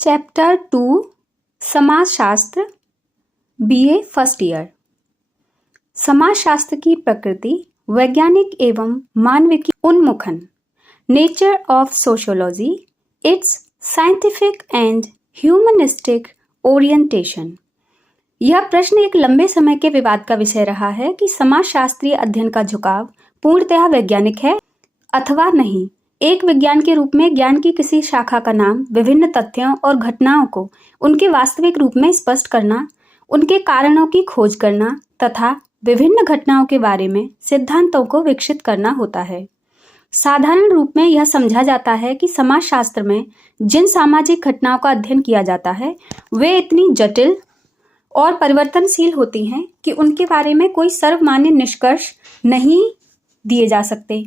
Chapter 2 समाजशास्त्र BA first year. समाजशास्त्र की प्रकृति, वैज्ञानिक एवं मानविकी उन्मुखन, nature of sociology, its scientific and humanistic orientation. यह प्रश्न एक लंबे समय के विवाद का विषय रहा है कि समाजशास्त्रीय अध्ययन का झुकाव पूर्णतः वैज्ञानिक है अथवा नहीं। एक विज्ञान के रूप में ज्ञान की किसी शाखा का नाम विभिन्न तथ्यों और घटनाओं को उनके वास्तविक रूप में स्पष्ट करना, उनके कारणों की खोज करना तथा विभिन्न घटनाओं के बारे में सिद्धांतों को विकसित करना होता है। साधारण रूप में यह समझा जाता है कि समाजशास्त्र में जिन सामाजिक घटनाओं का अध्ययन किया जाता है वे इतनी जटिल और परिवर्तनशील होती हैं कि उनके बारे में कोई सर्वमान्य निष्कर्ष नहीं दिए जा सकते।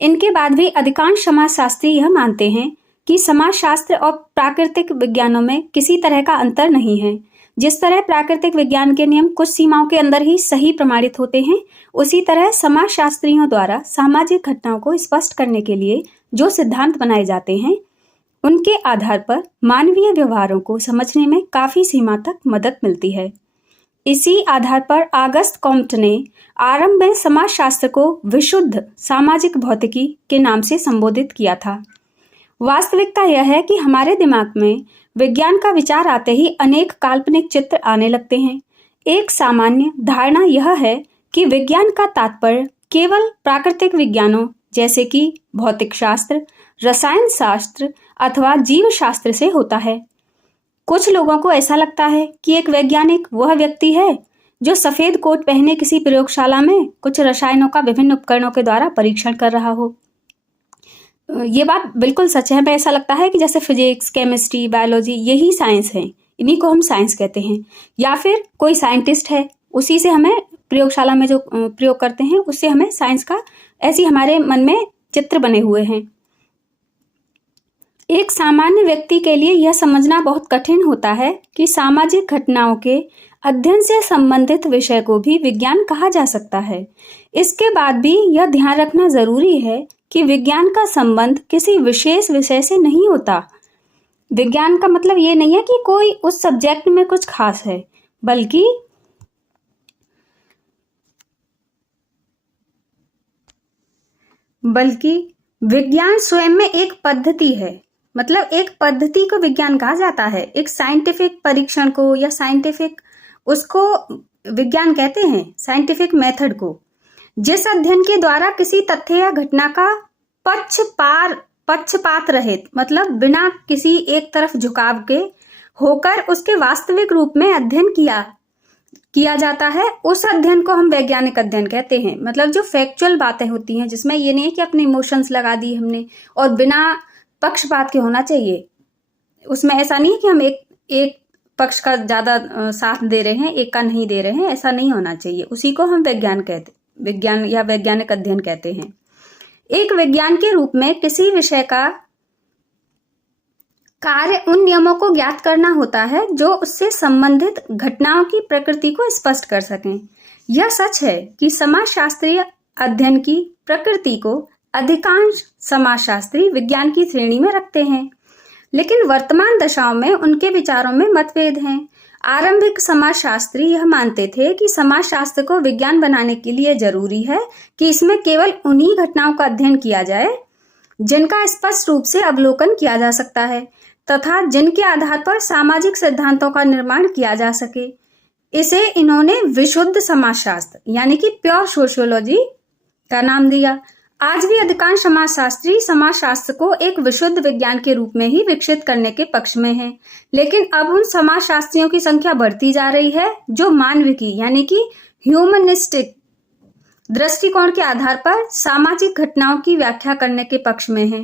इनके बाद भी अधिकांश समाजशास्त्री यह मानते हैं कि समाजशास्त्र और प्राकृतिक विज्ञानों में किसी तरह का अंतर नहीं है। जिस तरह प्राकृतिक विज्ञान के नियम कुछ सीमाओं के अंदर ही सही प्रमाणित होते हैं, उसी तरह समाजशास्त्रियों द्वारा सामाजिक घटनाओं को स्पष्ट करने के लिए जो सिद्धांत बनाए जाते हैं, उनके आधार पर मानवीय व्यवहारों को समझने में काफी सीमा तक मदद मिलती है। इसी आधार पर ऑगस्ट कॉम्ट ने आरंभ में समाजशास्त्र को विशुद्ध सामाजिक भौतिकी के नाम से संबोधित किया था। वास्तविकता यह है कि हमारे दिमाग में विज्ञान का विचार आते ही अनेक काल्पनिक चित्र आने लगते हैं। एक सामान्य धारणा यह है कि विज्ञान का तात्पर्य केवल प्राकृतिक विज्ञानों जैसे कि भौतिक शास्त्र, रसायन शास्त्र अथवा जीव शास्त्र से होता है। कुछ लोगों को ऐसा लगता है कि एक वैज्ञानिक वह व्यक्ति है जो सफेद कोट पहने किसी प्रयोगशाला में कुछ रसायनों का विभिन्न उपकरणों के द्वारा परीक्षण कर रहा हो। ये बात बिल्कुल सच है। हमें ऐसा लगता है कि जैसे फिजिक्स, केमिस्ट्री, बायोलॉजी यही साइंस है, इन्हीं को हम साइंस कहते हैं। या फिर कोई साइंटिस्ट है, उसी से हमें प्रयोगशाला में जो प्रयोग करते हैं उससे हमें साइंस का, ऐसी हमारे मन में चित्र बने हुए हैं। एक सामान्य व्यक्ति के लिए यह समझना बहुत कठिन होता है कि सामाजिक घटनाओं के अध्ययन से संबंधित विषय को भी विज्ञान कहा जा सकता है। इसके बाद भी यह ध्यान रखना जरूरी है कि विज्ञान का संबंध किसी विशेष विषय से नहीं होता। विज्ञान का मतलब ये नहीं है कि कोई उस सब्जेक्ट में कुछ खास है, बल्कि विज्ञान स्वयं में एक पद्धति है। मतलब एक पद्धति को विज्ञान कहा जाता है। एक साइंटिफिक परीक्षण को या साइंटिफिक, उसको विज्ञान कहते हैं, साइंटिफिक मेथड को। जिस अध्ययन के द्वारा किसी तथ्य या घटना का पक्षपात रहित, मतलब बिना किसी एक तरफ झुकाव के होकर उसके वास्तविक रूप में अध्ययन किया जाता है, उस अध्ययन को हम वैज्ञानिक अध्ययन कहते हैं। मतलब जो फैक्चुअल बातें होती हैं, जिसमें ये नहीं है कि अपने इमोशंस लगा दी हमने और बिना पक्षपात के होना चाहिए। उसमें ऐसा नहीं है कि हम एक पक्ष का ज्यादा साथ दे रहे हैं, एक का नहीं दे रहे हैं, ऐसा नहीं होना चाहिए। उसी को हम विज्ञान या वैज्ञानिक अध्ययन कहते हैं। एक विज्ञान के रूप में किसी विषय का कार्य उन नियमों को ज्ञात करना होता है जो उससे संबंधित घटनाओं की प्रकृति को स्पष्ट कर सकें। यह सच है कि समाजशास्त्रीय अध्ययन की प्रकृति को अधिकांश समाजशास्त्री विज्ञान की श्रेणी में रखते हैं, लेकिन वर्तमान दशाओं में उनके विचारों में मतभेद हैं। आरंभिक समाजशास्त्री यह मानते थे कि समाजशास्त्र को विज्ञान बनाने के लिए जरूरी है कि इसमें केवल उन्हीं घटनाओं का अध्ययन किया जाए जिनका स्पष्ट रूप से अवलोकन किया जा सकता है तथा जिनके आधार पर सामाजिक सिद्धांतों का निर्माण किया जा सके। इसे इन्होंने विशुद्ध समाजशास्त्र यानी कि प्योर सोशियोलॉजी का नाम दिया। आज भी अधिकांश समाजशास्त्री समाजशास्त्र को एक विशुद्ध विज्ञान के रूप में ही विकसित करने के पक्ष में हैं, लेकिन अब उन समाजशास्त्रियों की संख्या बढ़ती जा रही है जो मानविकी यानी कि ह्यूमनिस्टिक दृष्टिकोण के आधार पर सामाजिक घटनाओं की व्याख्या करने के पक्ष में हैं।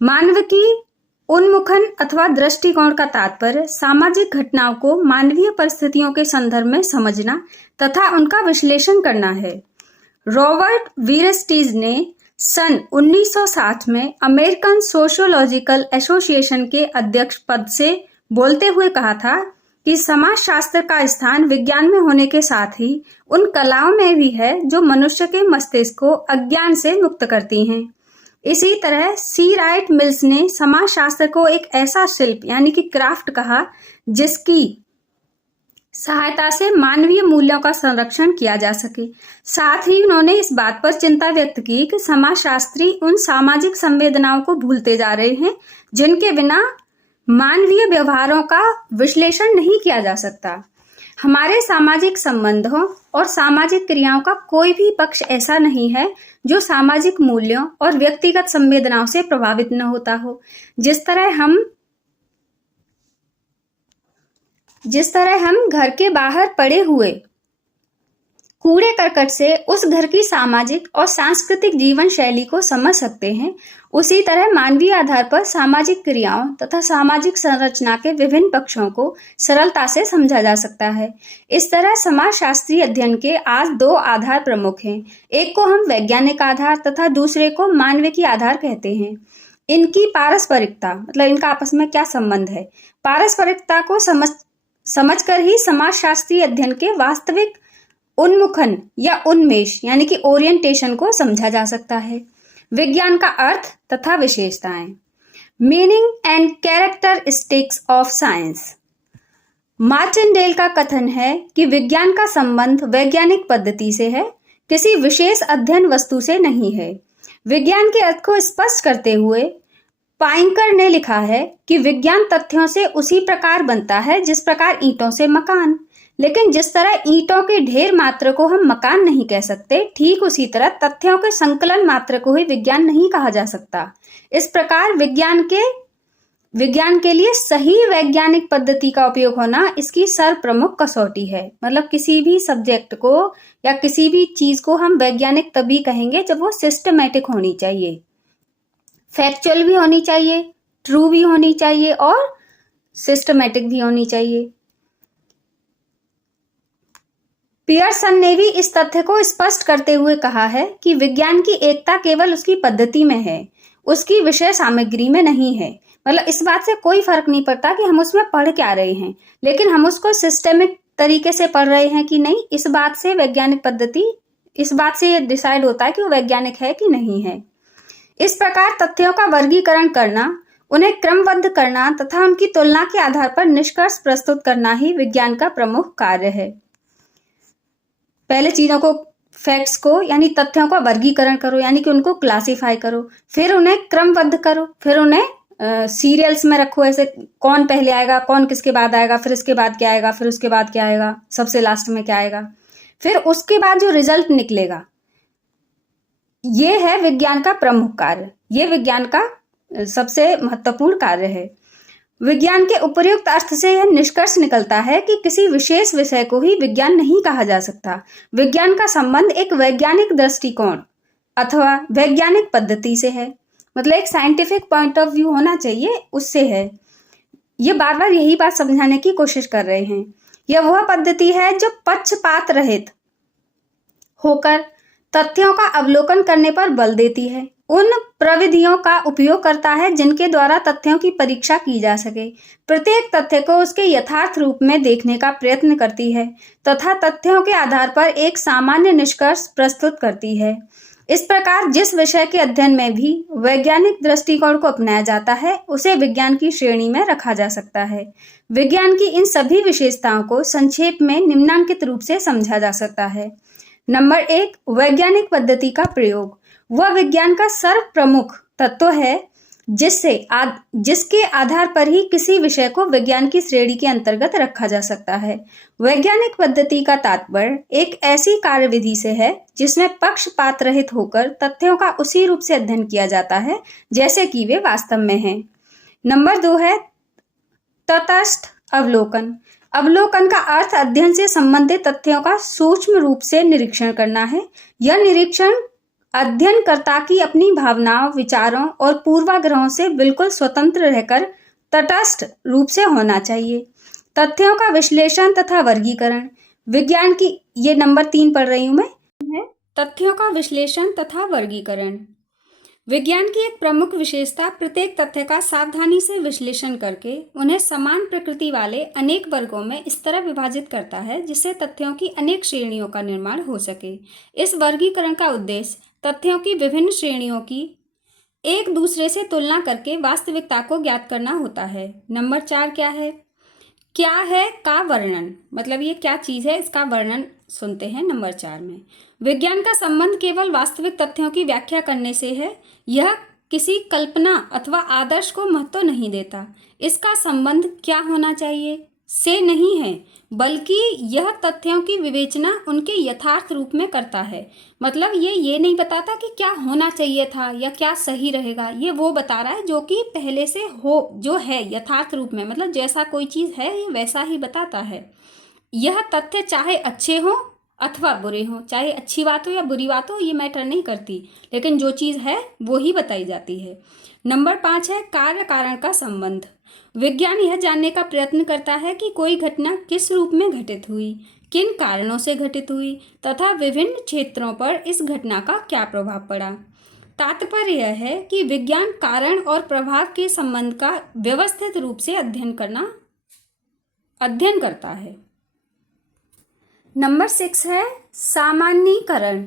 मानविकी उन्मुखन अथवा दृष्टिकोण का तात्पर्य सामाजिक घटनाओं को मानवीय परिस्थितियों के संदर्भ में समझना तथा उनका विश्लेषण करना है। रॉबर्ट वीरस्टीज ने सन 1960 में अमेरिकन सोशियोलॉजिकल एसोसिएशन के अध्यक्ष पद से बोलते हुए कहा था कि समाजशास्त्र का स्थान विज्ञान में होने के साथ ही उन कलाओं में भी है जो मनुष्य के मस्तिष्क को अज्ञान से मुक्त करती हैं। इसी तरह सी राइट मिल्स ने समाजशास्त्र को एक ऐसा शिल्प यानी कि क्राफ्ट कहा जिसकी सहायता से मानवीय मूल्यों का संरक्षण किया जा सके। साथ ही उन्होंने इस बात पर चिंता व्यक्त की कि समाजशास्त्री उन सामाजिक संवेदनाओं को भूलते जा रहे हैं जिनके बिना मानवीय व्यवहारों का विश्लेषण नहीं किया जा सकता। हमारे सामाजिक संबंधों और सामाजिक क्रियाओं का कोई भी पक्ष ऐसा नहीं है जो सामाजिक मूल्यों और व्यक्तिगत संवेदनाओं से प्रभावित न होता हो। जिस तरह हम घर के बाहर पड़े हुए कूड़े करकट से उस घर की सामाजिक और सांस्कृतिक जीवन शैली को समझ सकते हैं, उसी तरह मानवीय आधार पर सामाजिक क्रियाओं तथा सामाजिक संरचना के विभिन्न पक्षों को सरलता से समझा जा सकता है। इस तरह समाजशास्त्रीय अध्ययन के आज दो आधार प्रमुख हैं। एक को हम वैज्ञानिक आधार तथा दूसरे को मानविकी आधार कहते हैं। इनकी पारस्परिकता मतलब इनका आपस में क्या संबंध है, पारस्परिकता को समझकर ही समाजशास्त्रीय अध्ययन के वास्तविक उन्मुखन या उन्मेष यानी कि ओरिएंटेशन को समझा जा सकता है। विज्ञान का अर्थ तथा विशेषताएं, meaning and characteristics of science. Martindale का कथन है कि विज्ञान का संबंध वैज्ञानिक पद्धति से है, किसी विशेष अध्ययन वस्तु से नहीं है। विज्ञान के अर्थ को स्पष्ट करते हुए पाइंकर ने लिखा है कि विज्ञान तथ्यों से उसी प्रकार बनता है जिस प्रकार ईंटों से मकान, लेकिन जिस तरह ईंटों के ढेर मात्र को हम मकान नहीं कह सकते, ठीक उसी तरह तथ्यों के संकलन मात्र को ही विज्ञान नहीं कहा जा सकता। इस प्रकार विज्ञान के लिए सही वैज्ञानिक पद्धति का उपयोग होना इसकी सर्वप्रमुख कसौटी है। मतलब किसी भी सब्जेक्ट को या किसी भी चीज को हम वैज्ञानिक तभी कहेंगे जब वो सिस्टमेटिक होनी चाहिए, फैक्चुअल भी होनी चाहिए, ट्रू भी होनी चाहिए और सिस्टमेटिक भी होनी चाहिए। पियर्सन ने भी इस तथ्य को स्पष्ट करते हुए कहा है कि विज्ञान की एकता केवल उसकी पद्धति में है, उसकी विषय सामग्री में नहीं है। मतलब इस बात से कोई फर्क नहीं पड़ता कि हम उसमें पढ़ क्या रहे हैं, लेकिन हम उसको सिस्टेमिक तरीके से पढ़ रहे हैं कि नहीं, इस बात से वैज्ञानिक पद्धति, इस बात से ये डिसाइड होता है कि वो वैज्ञानिक है कि नहीं है। इस प्रकार तथ्यों का वर्गीकरण करना, उन्हें क्रमबद्ध करना तथा उनकी तुलना के आधार पर निष्कर्ष प्रस्तुत करना ही विज्ञान का प्रमुख कार्य है। पहले चीजों को, फैक्ट्स को यानी तथ्यों का वर्गीकरण करो, यानी कि उनको क्लासिफाई करो, फिर उन्हें क्रमबद्ध करो, फिर उन्हें सीरियल्स में रखो, ऐसे कौन पहले आएगा, कौन किसके बाद आएगा, फिर इसके बाद क्या आएगा, फिर उसके बाद क्या आएगा, सबसे लास्ट में क्या आएगा, फिर उसके बाद जो रिजल्ट निकलेगा, ये है विज्ञान का प्रमुख कार्य। ये विज्ञान का सबसे महत्वपूर्ण कार्य है। विज्ञान के उपर्युक्त अर्थ से यह निष्कर्ष निकलता है कि किसी विशेष विषय को ही विज्ञान नहीं कहा जा सकता। विज्ञान का संबंध एक वैज्ञानिक दृष्टिकोण अथवा वैज्ञानिक पद्धति से है, मतलब एक साइंटिफिक पॉइंट ऑफ व्यू होना चाहिए, उससे है। ये बार बार यही बात समझाने की कोशिश कर रहे हैं। यह वह पद्धति है जो पक्षपात रहित होकर तथ्यों का अवलोकन करने पर बल देती है, उन प्रविधियों का उपयोग करता है जिनके द्वारा तथ्यों की परीक्षा की जा सके, प्रत्येक तथ्य को उसके यथार्थ रूप में देखने का प्रयत्न करती है तथा तथ्यों के आधार पर एक सामान्य निष्कर्ष प्रस्तुत करती है। इस प्रकार जिस विषय के अध्ययन में भी वैज्ञानिक दृष्टिकोण को अपनाया जाता है, उसे विज्ञान की श्रेणी में रखा जा सकता है। विज्ञान की इन सभी विशेषताओं को संक्षेप में निम्नांकित रूप से समझा जा सकता है। नंबर 1, वैज्ञानिक पद्धति का प्रयोग। वह विज्ञान का सर्वप्रमुख तत्व है जिसके आधार पर ही किसी विषय को विज्ञान की श्रेणी के अंतर्गत रखा जा सकता है। वैज्ञानिक पद्धति का तात्पर्य एक ऐसी कार्यविधि से है जिसमें पक्षपात रहित होकर तथ्यों का उसी रूप से अध्ययन किया जाता है जैसे कि वे वास्तव में हैं। नंबर 2 है तटस्थ अवलोकन। अवलोकन का अर्थ अध्ययन से संबंधित तथ्यों का सूक्ष्म रूप से निरीक्षण करना है। यह निरीक्षण अध्ययनकर्ता की अपनी भावनाओं, विचारों और पूर्वाग्रहों से बिल्कुल स्वतंत्र रहकर तटस्थ रूप से होना चाहिए। तथ्यों का विश्लेषण तथा वर्गीकरण। विज्ञान की, ये नंबर 3 पढ़ रही हूं मैं, है तथ्यों का विश्लेषण तथा वर्गीकरण। विज्ञान की एक प्रमुख विशेषता प्रत्येक तथ्य का सावधानी से विश्लेषण करके उन्हें समान प्रकृति वाले अनेक वर्गों में इस तरह विभाजित करता है जिससे तथ्यों की अनेक श्रेणियों का निर्माण हो सके। इस वर्गीकरण का उद्देश्य तथ्यों की विभिन्न श्रेणियों की एक दूसरे से तुलना करके वास्तविकता को ज्ञात करना होता है। नंबर 4 क्या है का वर्णन, मतलब ये क्या चीज़ है, इसका वर्णन सुनते हैं नंबर 4 में। विज्ञान का संबंध केवल वास्तविक तथ्यों की व्याख्या करने से है। यह किसी कल्पना अथवा आदर्श को महत्व नहीं देता। इसका संबंध क्या होना चाहिए से नहीं है, बल्कि यह तथ्यों की विवेचना उनके यथार्थ रूप में करता है। मतलब ये नहीं बताता कि क्या होना चाहिए था या क्या सही रहेगा, ये वो बता रहा है जो कि पहले से हो, जो है यथार्थ रूप में, मतलब जैसा कोई चीज़ है ये वैसा ही बताता है। यह तथ्य चाहे अच्छे हों अथवा बुरे हों, चाहे अच्छी बात हो या बुरी बात हो, ये मैटर नहीं करती, लेकिन जो चीज़ है वो ही बताई जाती है। नंबर 5 है कार्य कारण का संबंध। विज्ञान यह जानने का प्रयत्न करता है कि कोई घटना किस रूप में घटित हुई, किन कारणों से घटित हुई तथा विभिन्न क्षेत्रों पर इस घटना का क्या प्रभाव पड़ा। तात्पर्य यह है कि विज्ञान कारण और प्रभाव के संबंध का व्यवस्थित रूप से अध्ययन करता है। नंबर 6 है सामान्यीकरण।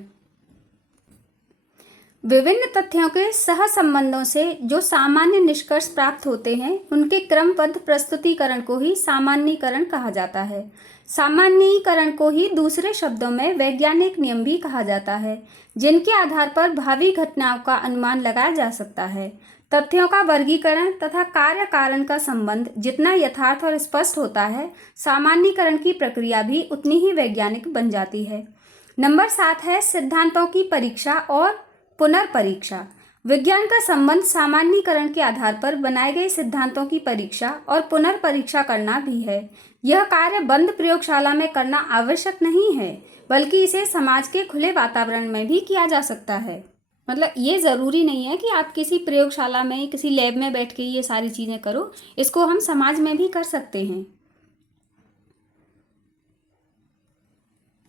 विभिन्न तथ्यों के सहसंबंधों से जो सामान्य निष्कर्ष प्राप्त होते हैं उनके क्रमबद्ध प्रस्तुतिकरण को ही सामान्यीकरण कहा जाता है। सामान्यीकरण को ही दूसरे शब्दों में वैज्ञानिक नियम भी कहा जाता है, जिनके आधार पर भावी घटनाओं का अनुमान लगाया जा सकता है। तथ्यों का वर्गीकरण तथा कार्य कारण का संबंध जितना यथार्थ और स्पष्ट होता है, सामान्यीकरण की प्रक्रिया भी उतनी ही वैज्ञानिक बन जाती है। नंबर 7 है सिद्धांतों की परीक्षा और पुनर्परीक्षा। विज्ञान का संबंध सामान्यीकरण के आधार पर बनाए गए सिद्धांतों की परीक्षा और पुनर्परीक्षा करना भी है। यह कार्य बंद प्रयोगशाला में करना आवश्यक नहीं है, बल्कि इसे समाज के खुले वातावरण में भी किया जा सकता है। मतलब ये ज़रूरी नहीं है कि आप किसी प्रयोगशाला में, किसी लैब में बैठ के ये सारी चीज़ें करो, इसको हम समाज में भी कर सकते हैं।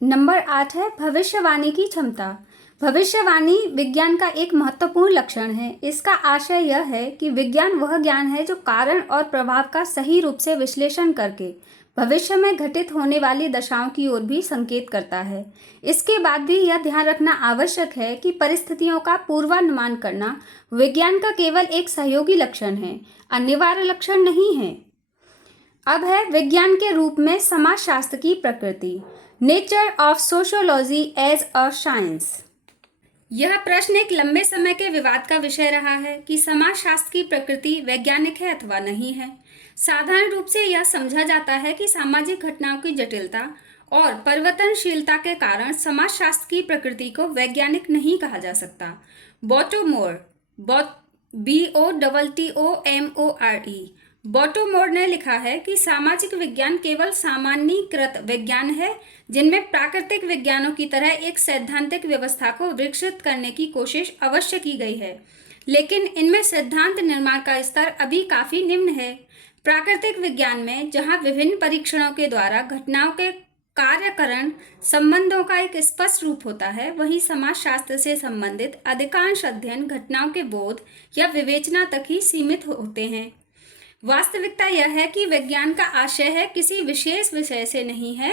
नंबर 8 है भविष्यवाणी की क्षमता। भविष्यवाणी विज्ञान का एक महत्वपूर्ण लक्षण है। इसका आशय यह है कि विज्ञान वह ज्ञान है जो कारण और प्रभाव का सही रूप से विश्लेषण करके भविष्य में घटित होने वाली दशाओं की ओर भी संकेत करता है। इसके बाद भी यह ध्यान रखना आवश्यक है कि परिस्थितियों का पूर्वानुमान करना विज्ञान का केवल एक सहयोगी लक्षण है, अनिवार्य लक्षण नहीं है। अब है विज्ञान के रूप में समाजशास्त्र की प्रकृति। Nature of sociology as a science. यह प्रश्न एक लंबे समय के विवाद का विषय रहा है कि समाजशास्त्र की प्रकृति वैज्ञानिक है अथवा नहीं है। साधारण रूप से यह समझा जाता है कि सामाजिक घटनाओं की जटिलता और परिवर्तनशीलता के कारण समाजशास्त्र की प्रकृति को वैज्ञानिक नहीं कहा जा सकता। बॉटोमोर ने लिखा है कि सामाजिक विज्ञान केवल सामान्यीकृत विज्ञान है, जिनमें प्राकृतिक विज्ञानों की तरह एक सैद्धांतिक व्यवस्था को विकसित करने की कोशिश अवश्य की गई है, लेकिन इनमें सिद्धांत निर्माण का स्तर अभी काफी निम्न है। प्राकृतिक विज्ञान में जहां विभिन्न परीक्षणों के द्वारा घटनाओं के कार्यकरण संबंधों का एक स्पष्ट रूप होता है, वहीं समाजशास्त्र से संबंधित अधिकांश अध्ययन घटनाओं के बोध या विवेचना तक ही सीमित होते हैं। वास्तविकता यह है कि विज्ञान का आशय है किसी विशेष विषय से नहीं है,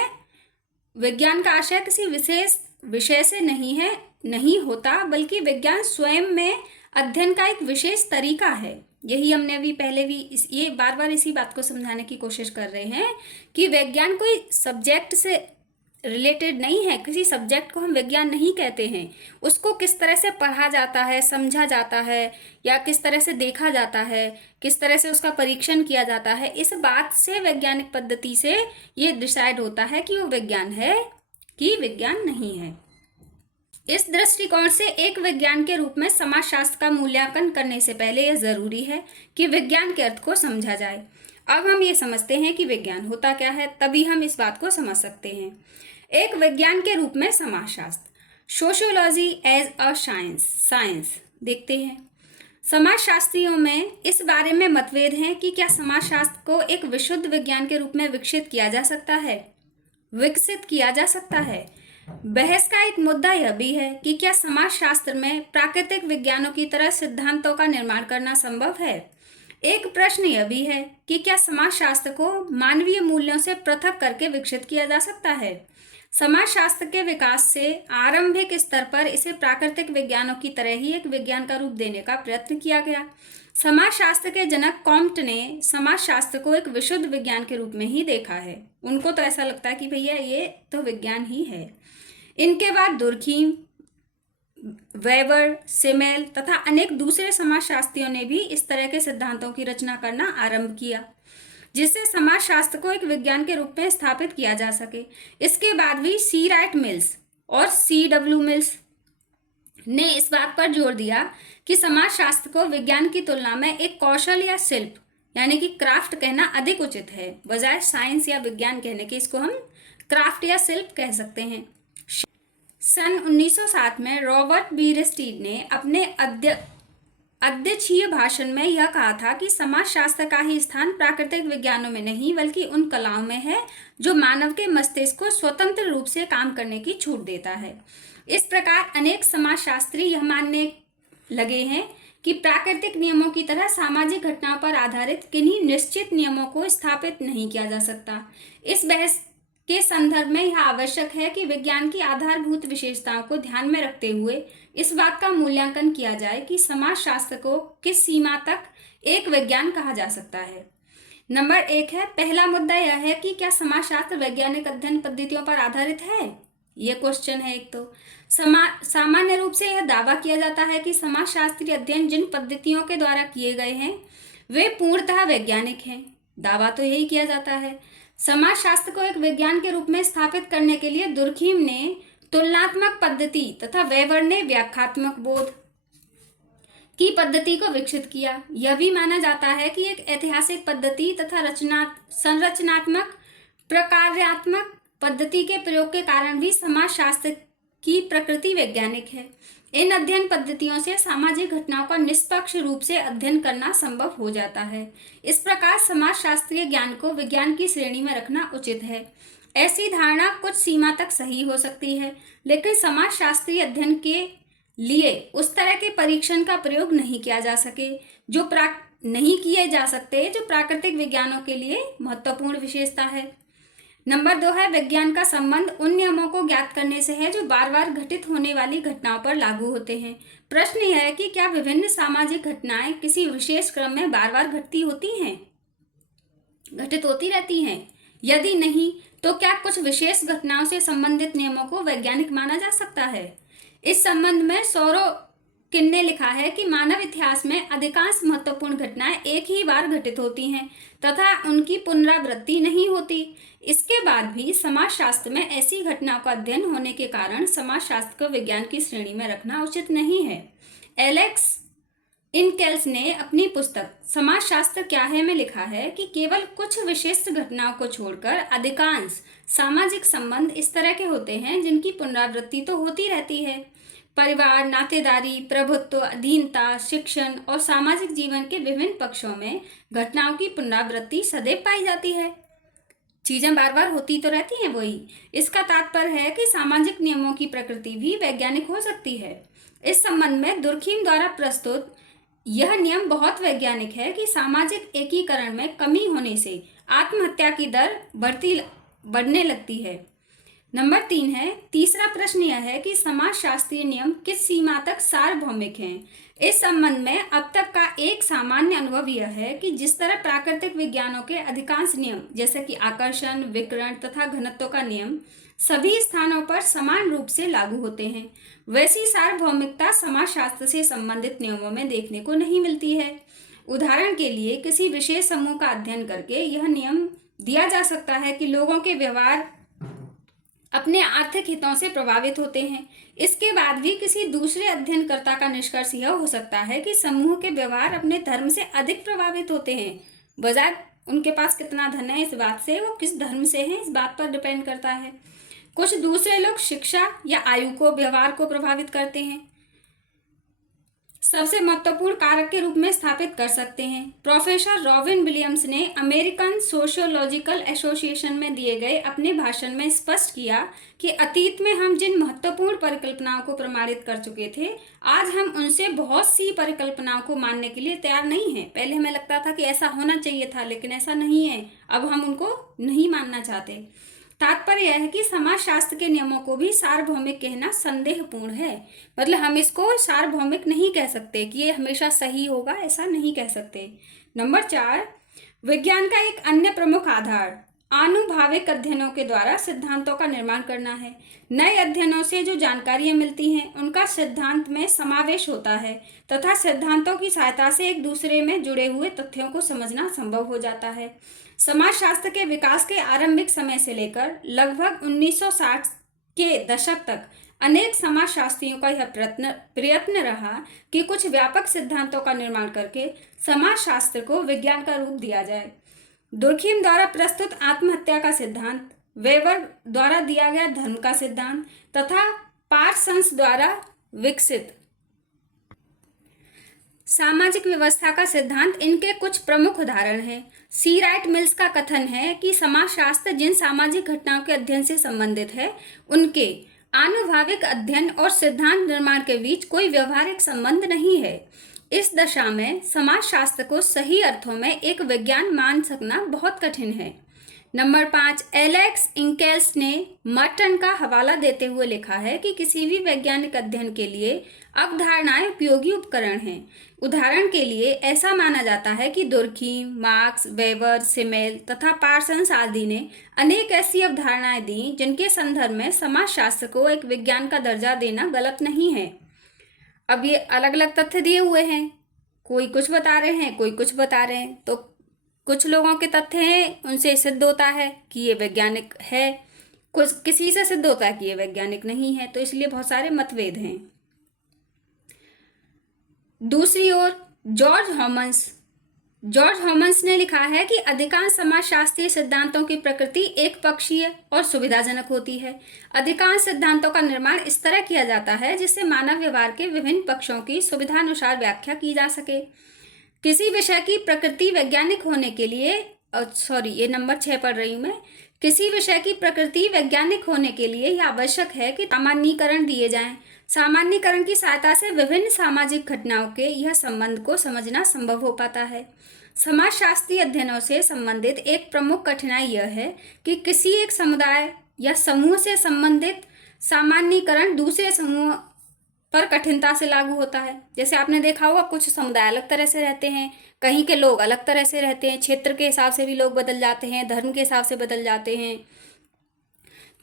विज्ञान का आशय किसी विशेष विषय से नहीं होता, बल्कि विज्ञान स्वयं में अध्ययन का एक विशेष तरीका है। यही हमने अभी पहले भी ये बार बार इसी बात को समझाने की कोशिश कर रहे हैं कि विज्ञान कोई सब्जेक्ट से रिलेटेड नहीं है। किसी सब्जेक्ट को हम विज्ञान नहीं कहते हैं। उसको किस तरह से पढ़ा जाता है, समझा जाता है, या किस तरह से देखा जाता है, किस तरह से उसका परीक्षण किया जाता है, इस बात से वैज्ञानिक पद्धति से ये डिसाइड होता है कि वो विज्ञान है कि विज्ञान नहीं है। इस दृष्टिकोण से एक विज्ञान के रूप में समाजशास्त्र का मूल्यांकन करने से पहले यह जरूरी है कि विज्ञान के अर्थ को समझा जाए। अब हम ये समझते हैं कि विज्ञान होता क्या है, तभी हम इस बात को समझ सकते हैं। एक विज्ञान के रूप में समाजशास्त्र, सोशियोलॉजी एज अ साइंस देखते हैं। समाजशास्त्रियों में इस बारे में मतभेद हैं कि क्या समाजशास्त्र को एक विशुद्ध विज्ञान के रूप में विकसित किया जा सकता है। बहस का एक मुद्दा यह भी है कि क्या समाजशास्त्र में प्राकृतिक विज्ञानों की तरह सिद्धांतों का निर्माण करना संभव है। एक प्रश्न यह भी है कि क्या समाजशास्त्र को मानवीय मूल्यों से पृथक करके विकसित किया जा सकता है। समाजशास्त्र के विकास से आरंभिक स्तर पर इसे प्राकृतिक विज्ञानों की तरह ही एक विज्ञान का रूप देने का प्रयत्न किया गया। समाजशास्त्र के जनक कॉम्ट ने समाजशास्त्र को एक विशुद्ध विज्ञान के रूप में ही देखा है। उनको तो ऐसा लगता है कि भैया ये तो विज्ञान ही है। इनके बाद दुर्खीम, वेबर, सिमेल तथा अनेक दूसरे समाजशास्त्रियों ने भी इस तरह के सिद्धांतों की रचना करना आरंभ किया, जिससे समाजशास्त्र को एक विज्ञान के रूप में स्थापित किया जा सके। इसके बाद भी सी राइट मिल्स और C.W. मिल्स ने इस बात पर जोर दिया कि समाजशास्त्र को विज्ञान की तुलना में एक कौशल या शिल्प यानी कि क्राफ्ट कहना अधिक उचित है, बजाय साइंस या विज्ञान कहने के इसको हम क्राफ्ट या शिल्प कह सकते हैं। सन 1907 में रॉबर्ट बीरेस्टीड ने अपने अध्यक्षीय भाषण में यह कहा था कि समाजशास्त्र का ही स्थान प्राकृतिक विज्ञानों में नहीं बल्कि उन कलाओं में है जो मानव के मस्तिष्क को स्वतंत्र रूप से काम करने की छूट देता है। इस प्रकार अनेक समाजशास्त्री यह मानने लगे हैं कि प्राकृतिक नियमों की तरह सामाजिक घटनाओं पर आधारित किन्हीं निश्चित नियमों को स्थापित नहीं किया जा सकता। इस बहस के संदर्भ में यह आवश्यक है कि विज्ञान की आधारभूत विशेषताओं को ध्यान में रखते हुए इस बात का मूल्यांकन किया जाए कि समाजशास्त्र को किस सीमा तक एक विज्ञान कहा जा सकता है। नंबर 1 है, पहला मुद्दा यह है कि क्या समाजशास्त्र वैज्ञानिक अध्ययन पद्धतियों पर आधारित है। यह क्वेश्चन है। एक तो सामान्य रूप से यह दावा किया जाता है कि समाजशास्त्रीय अध्ययन जिन पद्धतियों के द्वारा किए गए हैं वे पूर्णतः वैज्ञानिक हैं। दावा तो यही किया जाता है। समाजशास्त्र को एक विज्ञान के रूप में स्थापित करने के लिए दुर्खीम ने तुलनात्मक पद्धति तथा वेबर ने व्याख्यात्मक बोध की पद्धति को विकसित किया। यह भी माना जाता है कि एक ऐतिहासिक पद्धति तथा संरचनात्मक प्रकार्यात्मक पद्धति के प्रयोग के कारण भी समाजशास्त्र की प्रकृति वैज्ञानिक है। इन अध्ययन पद्धतियों से सामाजिक घटनाओं का निष्पक्ष रूप से अध्ययन करना संभव हो जाता है। इस प्रकार समाजशास्त्रीय ज्ञान को विज्ञान की श्रेणी में रखना उचित है। ऐसी धारणा कुछ सीमा तक सही हो सकती है, लेकिन समाजशास्त्रीय अध्ययन के लिए उस तरह के परीक्षण का प्रयोग नहीं किया जा सके जो नहीं किए जा सकते जो प्राकृतिक विज्ञानों के लिए महत्वपूर्ण विशेषता है। नंबर 2 है, विज्ञान का संबंध उन नियमों को ज्ञात करने से है जो बार बार घटित होने वाली घटनाओं पर लागू होते हैं। प्रश्न यह है कि क्या विभिन्न सामाजिक घटनाएं किसी विशेष क्रम में बार बार घटित होती रहती हैं? यदि नहीं, तो क्या कुछ विशेष घटनाओं से संबंधित नियमों को वैज्ञानिक माना जा सकता है? इस संबंध में सोरोकिन ने लिखा है कि मानव इतिहास में अधिकांश महत्वपूर्ण घटनाएं एक ही बार घटित होती हैं तथा उनकी पुनरावृत्ति नहीं होती। इसके बाद भी समाजशास्त्र में ऐसी घटनाओं का अध्ययन होने के कारण समाजशास्त्र को विज्ञान की श्रेणी में रखना उचित नहीं है। एलेक्स इनकेल्स ने अपनी पुस्तक समाजशास्त्र क्या है में लिखा है कि केवल कुछ विशिष्ट घटनाओं को छोड़कर अधिकांश सामाजिक संबंध इस तरह के होते हैं जिनकी पुनरावृत्ति तो होती रहती है। परिवार, नातेदारी, प्रभुत्व, अधीनता, शिक्षण और सामाजिक जीवन के विभिन्न पक्षों में घटनाओं की पुनरावृत्ति सदैव पाई जाती है। चीजें बार बार होती तो रहती हैं वही। इसका तात्पर्य है कि सामाजिक नियमों की प्रकृति भी वैज्ञानिक हो सकती है। इस संबंध में दुर्खीम द्वारा प्रस्तुत यह नियम बहुत वैज्ञानिक है कि सामाजिक एकीकरण में कमी होने से आत्महत्या की दर बढ़ने लगती है। नंबर 3 है, तीसरा प्रश्न यह है कि समाजशास्त्रीय नियम किस सीमा तक सार्वभौमिक हैं। इस संबंध में अब तक का एक सामान्य अनुभव यह है कि जिस तरह प्राकृतिक विज्ञानों के अधिकांश नियम जैसे कि आकर्षण, विकिरण तथा घनत्व का नियम सभी स्थानों पर समान रूप से लागू होते हैं, वैसी सार्वभौमिकता समाजशास्त्र से संबंधित नियमों में देखने को नहीं मिलती है। उदाहरण के लिए किसी विशेष समूह का अध्ययन करके यह नियम दिया जा सकता है कि लोगों के व्यवहार अपने आर्थिक हितों से प्रभावित होते हैं। इसके बाद भी किसी दूसरे अध्ययनकर्ता का निष्कर्ष यह हो सकता है कि समूह के व्यवहार अपने धर्म से अधिक प्रभावित होते हैं, बजाय उनके पास कितना धन है इस बात से, वो किस धर्म से है इस बात पर डिपेंड करता है। कुछ दूसरे लोग शिक्षा या आयु को, व्यवहार को प्रभावित करते हैं, सबसे महत्वपूर्ण कारक के रूप में स्थापित कर सकते हैं। प्रोफेसर रॉबिन विलियम्स ने अमेरिकन सोशियोलॉजिकल एसोसिएशन में दिए गए अपने भाषण में स्पष्ट किया कि अतीत में हम जिन महत्वपूर्ण परिकल्पनाओं को प्रमाणित कर चुके थे, आज हम उनसे बहुत सी परिकल्पनाओं को मानने के लिए तैयार नहीं हैं। पहले हमें लगता था कि ऐसा होना चाहिए था, लेकिन ऐसा नहीं है, अब हम उनको नहीं मानना चाहते। तात्पर्य यह है कि समाजशास्त्र के नियमों को भी सार्वभौमिक कहना संदेहपूर्ण है। मतलब हम इसको सार्वभौमिक नहीं कह सकते कि ये हमेशा सही होगा, ऐसा नहीं कह सकते। नंबर 4, विज्ञान का एक अन्य प्रमुख आधार आनुभाविक अध्ययनों के द्वारा सिद्धांतों का निर्माण करना है। नए अध्ययनों से जो जानकारियां मिलती हैं उनका सिद्धांत में समावेश होता है तथा सिद्धांतों की सहायता से एक दूसरे में जुड़े हुए तथ्यों को समझना संभव हो जाता है। समाजशास्त्र के विकास के आरंभिक समय से लेकर लगभग 1960 के दशक तक अनेक समाजशास्त्रियों का यह प्रयत्न रहा कि कुछ व्यापक सिद्धांतों का निर्माण करके समाजशास्त्र को विज्ञान का रूप दिया जाए। दुर्खीम द्वारा प्रस्तुत आत्महत्या का सिद्धांत, वेबर द्वारा दिया गया धर्म का सिद्धांत तथा पार्सन्स द्वारा विकसित सामाजिक व्यवस्था का सिद्धांत इनके कुछ प्रमुख उदाहरण हैं। सी राइट मिल्स का कथन है कि समाजशास्त्र जिन सामाजिक घटनाओं के अध्ययन से संबंधित है उनके आनुभाविक अध्ययन और सिद्धांत निर्माण के बीच कोई व्यवहारिक संबंध नहीं है। इस दशा में समाजशास्त्र को सही अर्थों में एक विज्ञान मान सकना बहुत कठिन है। नंबर 5, एलेक्स इंकेल्स ने मर्टन का हवाला देते हुए लिखा है कि किसी भी वैज्ञानिक अध्ययन के लिए अवधारणाएं उपयोगी उपकरण हैं। उदाहरण के लिए ऐसा माना जाता है कि दुर्खीम, मार्क्स, वेबर, सिमेल तथा पार्सन्स आदि ने अनेक ऐसी अवधारणाएं दी जिनके संदर्भ में समाजशास्त्र को एक विज्ञान का दर्जा देना गलत नहीं है। अब ये अलग अलग तथ्य दिए हुए हैं, कोई कुछ बता रहे हैं, कोई कुछ बता रहे हैं। तो कुछ लोगों के तथ्य हैं उनसे सिद्ध होता है कि ये वैज्ञानिक है, कुछ किसी से सिद्ध होता है कि ये वैज्ञानिक नहीं है। तो इसलिए बहुत सारे मतभेद हैं। दूसरी ओर जॉर्ज हॉमन्स ने लिखा है कि अधिकांश समाजशास्त्रीय सिद्धांतों की प्रकृति एक पक्षीय और सुविधाजनक होती है। अधिकांश सिद्धांतों का निर्माण इस तरह किया जाता है जिससे मानव व्यवहार के विभिन्न पक्षों की सुविधानुसार व्याख्या की जा सके। किसी विषय की प्रकृति वैज्ञानिक होने के लिए ये नंबर 6 पढ़ रही हूँ मैं। किसी विषय की प्रकृति वैज्ञानिक होने के लिए यह आवश्यक है कि सामान्यीकरण दिए जाएं। सामान्यीकरण की सहायता से विभिन्न सामाजिक घटनाओं के यह संबंध को समझना संभव हो पाता है। समाजशास्त्रीय अध्ययनों से संबंधित एक प्रमुख कठिनाई यह है कि किसी एक समुदाय या समूह से संबंधित सामान्यीकरण दूसरे समूह पर कठिनता से लागू होता है। जैसे आपने देखा होगा कुछ समुदाय अलग तरह से रहते हैं, कहीं के लोग अलग तरह से रहते हैं, क्षेत्र के हिसाब से भी लोग बदल जाते हैं, धर्म के हिसाब से बदल जाते हैं।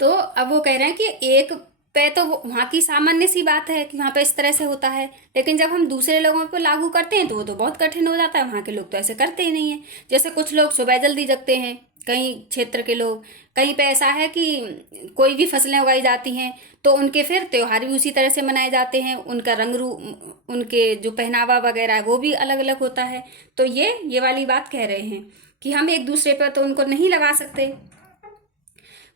तो अब वो कह रहे हैं कि एक पे तो वहाँ की सामान्य सी बात है कि वहाँ पे इस तरह से होता है, लेकिन जब हम दूसरे लोगों पर लागू करते हैं तो वो तो बहुत कठिन हो जाता है। वहाँ के लोग तो ऐसे करते ही नहीं है। जैसे कुछ लोग सुबह जल्दी जगते हैं, कहीं क्षेत्र के लोग, कहीं पे ऐसा है कि कोई भी फसलें उगाई जाती हैं तो उनके फिर त्योहार भी उसी तरह से मनाए जाते हैं, उनका रंग रूप, उनके जो पहनावा वगैरह है वो भी अलग अलग होता है। तो ये वाली बात कह रहे हैं कि हम एक दूसरे पर तो उनको नहीं लगा सकते।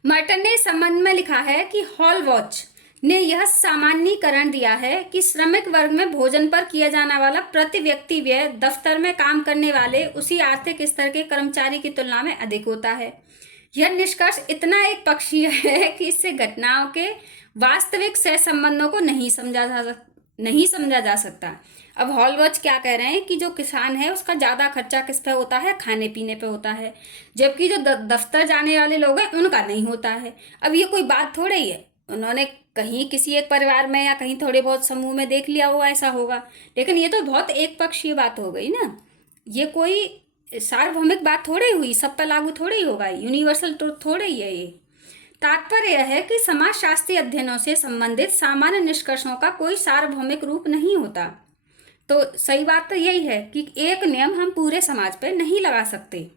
मर्टन ने इस संबंध में लिखा है कि हॉलवॉच ने यह सामान्यीकरण दिया है कि श्रमिक वर्ग में भोजन पर किया जाने वाला प्रति व्यक्ति व्यय दफ्तर में काम करने वाले उसी आर्थिक स्तर के कर्मचारी की तुलना में अधिक होता है। यह निष्कर्ष इतना एक पक्षीय है कि इससे घटनाओं के वास्तविक सहसंबंधों को नहीं समझा जा सकता। अब हॉलवॉच क्या कह रहे हैं कि जो किसान है उसका ज़्यादा खर्चा किस पे होता है, खाने पीने पे होता है, जबकि जो दफ्तर जाने वाले लोग हैं उनका नहीं होता है। अब ये कोई बात थोड़ी ही है, उन्होंने कहीं किसी एक परिवार में या कहीं थोड़े बहुत समूह में देख लिया होगा ऐसा होगा, लेकिन ये तो बहुत एक पक्षीय बात हो गई ना। ये कोई सार्वभौमिक बात थोड़ी हुई, सब पर लागू थोड़ी होगा, यूनिवर्सल ट्रुथ थोड़ी ही है ये। तात्पर्य यह है कि समाजशास्त्रीय अध्ययनों से संबंधित सामान्य निष्कर्षों का कोई सार्वभौमिक रूप नहीं होता। तो सही बात तो यही है कि एक नियम हम पूरे समाज पर नहीं लगा सकते।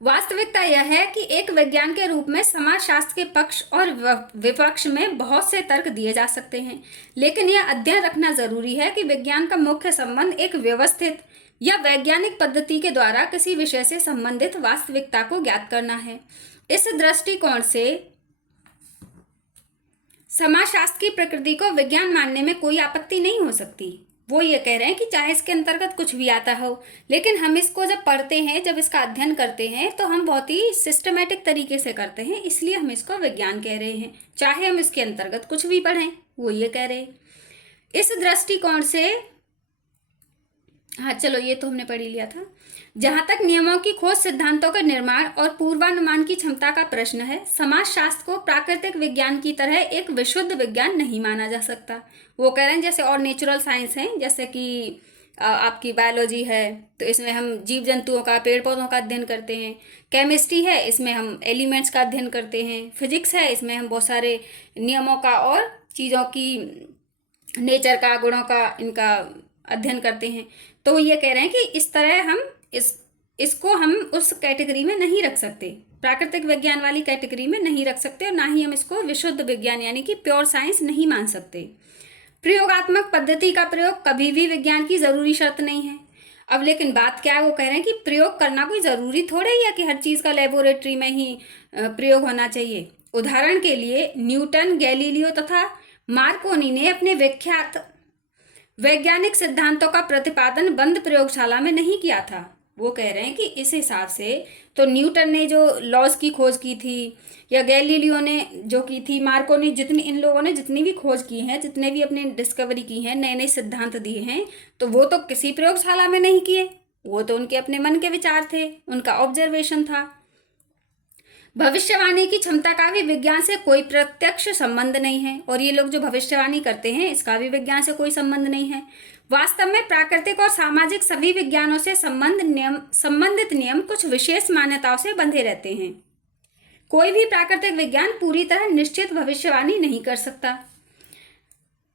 वास्तविकता यह है कि एक विज्ञान के रूप में समाजशास्त्र के पक्ष और विपक्ष में बहुत से तर्क दिए जा सकते हैं, लेकिन यह अध्ययन रखना जरूरी है कि विज्ञान का मुख्य संबंध एक व्यवस्थित या वैज्ञानिक पद्धति के द्वारा किसी विषय से संबंधित वास्तविकता को ज्ञात करना है। इस दृष्टिकोण से समाजशास्त्र की प्रकृति को विज्ञान मानने में कोई आपत्ति नहीं हो सकती। वो ये कह रहे हैं कि चाहे इसके अंतर्गत कुछ भी आता हो, लेकिन हम इसको जब पढ़ते हैं, जब इसका अध्ययन करते हैं तो हम बहुत ही सिस्टमेटिक तरीके से करते हैं, इसलिए हम इसको विज्ञान कह रहे हैं, चाहे हम इसके अंतर्गत कुछ भी पढ़ें। वो ये कह रहे हैं। इस दृष्टिकोण से, हाँ चलो ये तो हमने पढ़ ही लिया था। जहाँ तक नियमों की खोज, सिद्धांतों के निर्माण और पूर्वानुमान की क्षमता का प्रश्न है, समाजशास्त्र को प्राकृतिक विज्ञान की तरह एक विशुद्ध विज्ञान नहीं माना जा सकता। वो कह रहे हैं जैसे और नेचुरल साइंस हैं, जैसे कि आपकी बायोलॉजी है तो इसमें हम जीव जंतुओं का, पेड़ पौधों का अध्ययन करते हैं। केमिस्ट्री है, इसमें हम एलिमेंट्स का अध्ययन करते हैं। फिजिक्स है, इसमें हम बहुत सारे नियमों का और चीज़ों की, नेचर का, गुणों का, इनका अध्ययन करते हैं। तो ये कह रहे हैं कि इस तरह हम इसको हम उस कैटेगरी में नहीं रख सकते, प्राकृतिक विज्ञान वाली कैटेगरी में नहीं रख सकते, और ना ही हम इसको विशुद्ध विज्ञान यानी कि प्योर साइंस नहीं मान सकते। प्रयोगात्मक पद्धति का प्रयोग कभी भी विज्ञान की जरूरी शर्त नहीं है। अब लेकिन बात क्या है, वो कह रहे हैं कि प्रयोग करना कोई जरूरी थोड़ा ही है कि हर चीज का लेबोरेटरी में ही प्रयोग होना चाहिए। उदाहरण के लिए न्यूटन, गैलीलियो तथा मार्कोनी ने अपने विख्यात वैज्ञानिक सिद्धांतों का प्रतिपादन बंद प्रयोगशाला में नहीं किया था। वो कह रहे हैं कि इस हिसाब से तो न्यूटन ने जो लॉज की खोज की थी, या गैलीलियो ने जो की थी, मार्को ने, जितनी इन लोगों ने जितनी भी खोज की है, जितने भी अपने डिस्कवरी की है, नए नए सिद्धांत दिए हैं, तो वो तो किसी प्रयोगशाला में नहीं किए, वो तो उनके अपने मन के विचार थे, उनका ऑब्जर्वेशन था। भविष्यवाणी की क्षमता का भी विज्ञान से कोई प्रत्यक्ष संबंध नहीं है, और ये लोग जो भविष्यवाणी करते हैं इसका भी विज्ञान से कोई संबंध नहीं है। वास्तव में प्राकृतिक और सामाजिक सभी विज्ञानों से संबंधित नियम कुछ विशेष मान्यताओं से बंधे रहते हैं। कोई भी प्राकृतिक विज्ञान पूरी तरह निश्चित भविष्यवाणी नहीं कर सकता।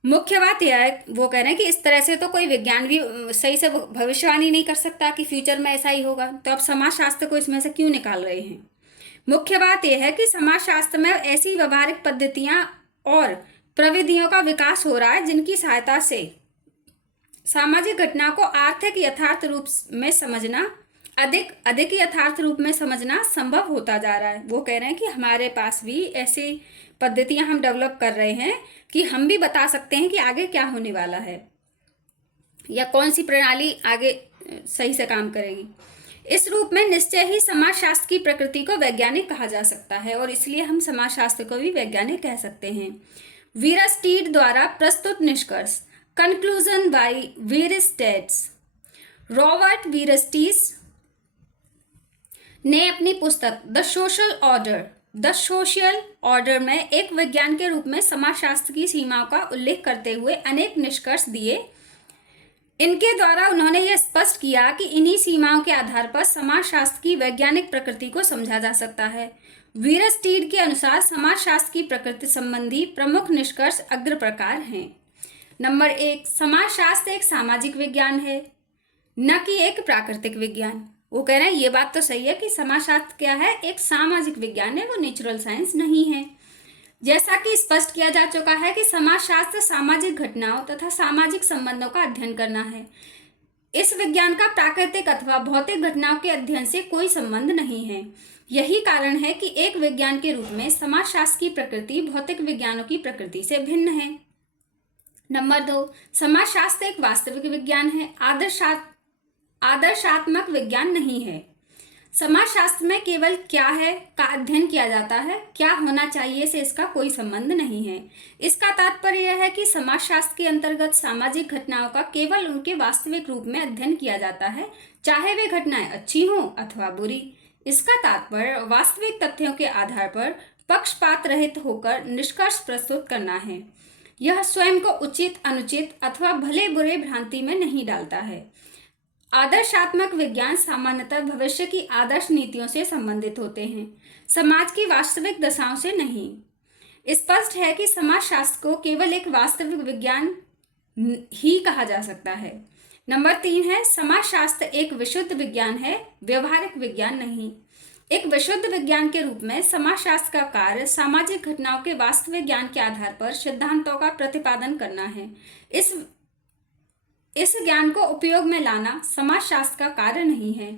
मुख्य बात यह है, वो कह रहे हैं कि इस तरह से तो कोई विज्ञान भी सही से भविष्यवाणी नहीं कर सकता कि फ्यूचर में ऐसा ही होगा, तो आप समाजशास्त्र को इसमें से क्यों निकाल रहे हैं। मुख्य बात यह है कि समाजशास्त्र में ऐसी व्यवहारिक पद्धतियां और प्रविधियों का विकास हो रहा है जिनकी सहायता से सामाजिक घटना को आर्थिक यथार्थ रूप में समझना, अधिक यथार्थ रूप में समझना संभव होता जा रहा है। वो कह रहे हैं कि हमारे पास भी ऐसी पद्धतियां हम डेवलप कर रहे हैं कि हम भी बता सकते हैं कि आगे क्या होने वाला है या कौन सी प्रणाली आगे सही से काम करेगी। इस रूप में निश्चय ही समाजशास्त्र की प्रकृति को वैज्ञानिक कहा जा सकता है, और इसलिए हम समाजशास्त्र को भी वैज्ञानिक कह सकते हैं। वीरस्टीड द्वारा प्रस्तुत निष्कर्ष, कंक्लूजन बाय वीरस्टेड्स। रॉबर्ट वीरस्टीस ने अपनी पुस्तक द सोशल ऑर्डर में एक विज्ञान के रूप में समाजशास्त्र की सीमाओं का उल्लेख करते हुए अनेक निष्कर्ष दिए। इनके द्वारा उन्होंने यह स्पष्ट किया कि इन्हीं सीमाओं के आधार पर समाजशास्त्र की वैज्ञानिक प्रकृति को समझा जा सकता है। वीरस्टीड के अनुसार समाजशास्त्र की प्रकृति संबंधी प्रमुख निष्कर्ष अग्र प्रकार हैं। नंबर 1, समाजशास्त्र एक सामाजिक विज्ञान है, न कि एक प्राकृतिक विज्ञान। वो कह रहे हैं ये बात तो सही है कि समाजशास्त्र क्या है, एक सामाजिक विज्ञान है, वो नेचुरल साइंस नहीं है। जैसा कि स्पष्ट किया जा चुका है कि समाजशास्त्र सामाजिक घटनाओं तथा सामाजिक संबंधों का अध्ययन करना है। इस विज्ञान का प्राकृतिक अथवा भौतिक घटनाओं के अध्ययन से कोई संबंध नहीं है। यही कारण है कि एक विज्ञान के रूप में समाजशास्त्र की प्रकृति भौतिक विज्ञानों की प्रकृति से भिन्न है। नंबर 2, समाजशास्त्र एक वास्तविक विज्ञान है, आदर्शात्मक विज्ञान नहीं है। समाजशास्त्र में केवल क्या है का अध्ययन किया जाता है, क्या होना चाहिए से इसका कोई संबंध नहीं है। इसका तात्पर्य यह है कि समाजशास्त्र के अंतर्गत सामाजिक घटनाओं का केवल उनके वास्तविक रूप में अध्ययन किया जाता है, चाहे वे घटनाएं अच्छी हों अथवा बुरी। इसका तात्पर्य वास्तविक तथ्यों के आधार पर पक्षपात रहित होकर निष्कर्ष प्रस्तुत करना है। यह स्वयं को उचित, अनुचित अथवा भले बुरे भ्रांति में नहीं डालता है। आदर्शात्मक विज्ञान सामान्यतः भविष्य की आदर्श नीतियों से संबंधित होते हैं, समाज की वास्तविक दशाओं से नहीं। स्पष्ट है कि समाजशास्त्र को केवल एक वास्तविक विज्ञान ही कहा जा सकता है। नंबर 3 है, समाजशास्त्र एक विशुद्ध विज्ञान है, व्यवहारिक विज्ञान नहीं। एक विशुद्ध विज्ञान के रूप में समाजशास्त्र का कार्य सामाजिक घटनाओं के वास्तविक ज्ञान के आधार पर सिद्धांतों का प्रतिपादन करना है। इस ज्ञान को उपयोग में लाना समाजशास्त्र का कार्य नहीं है।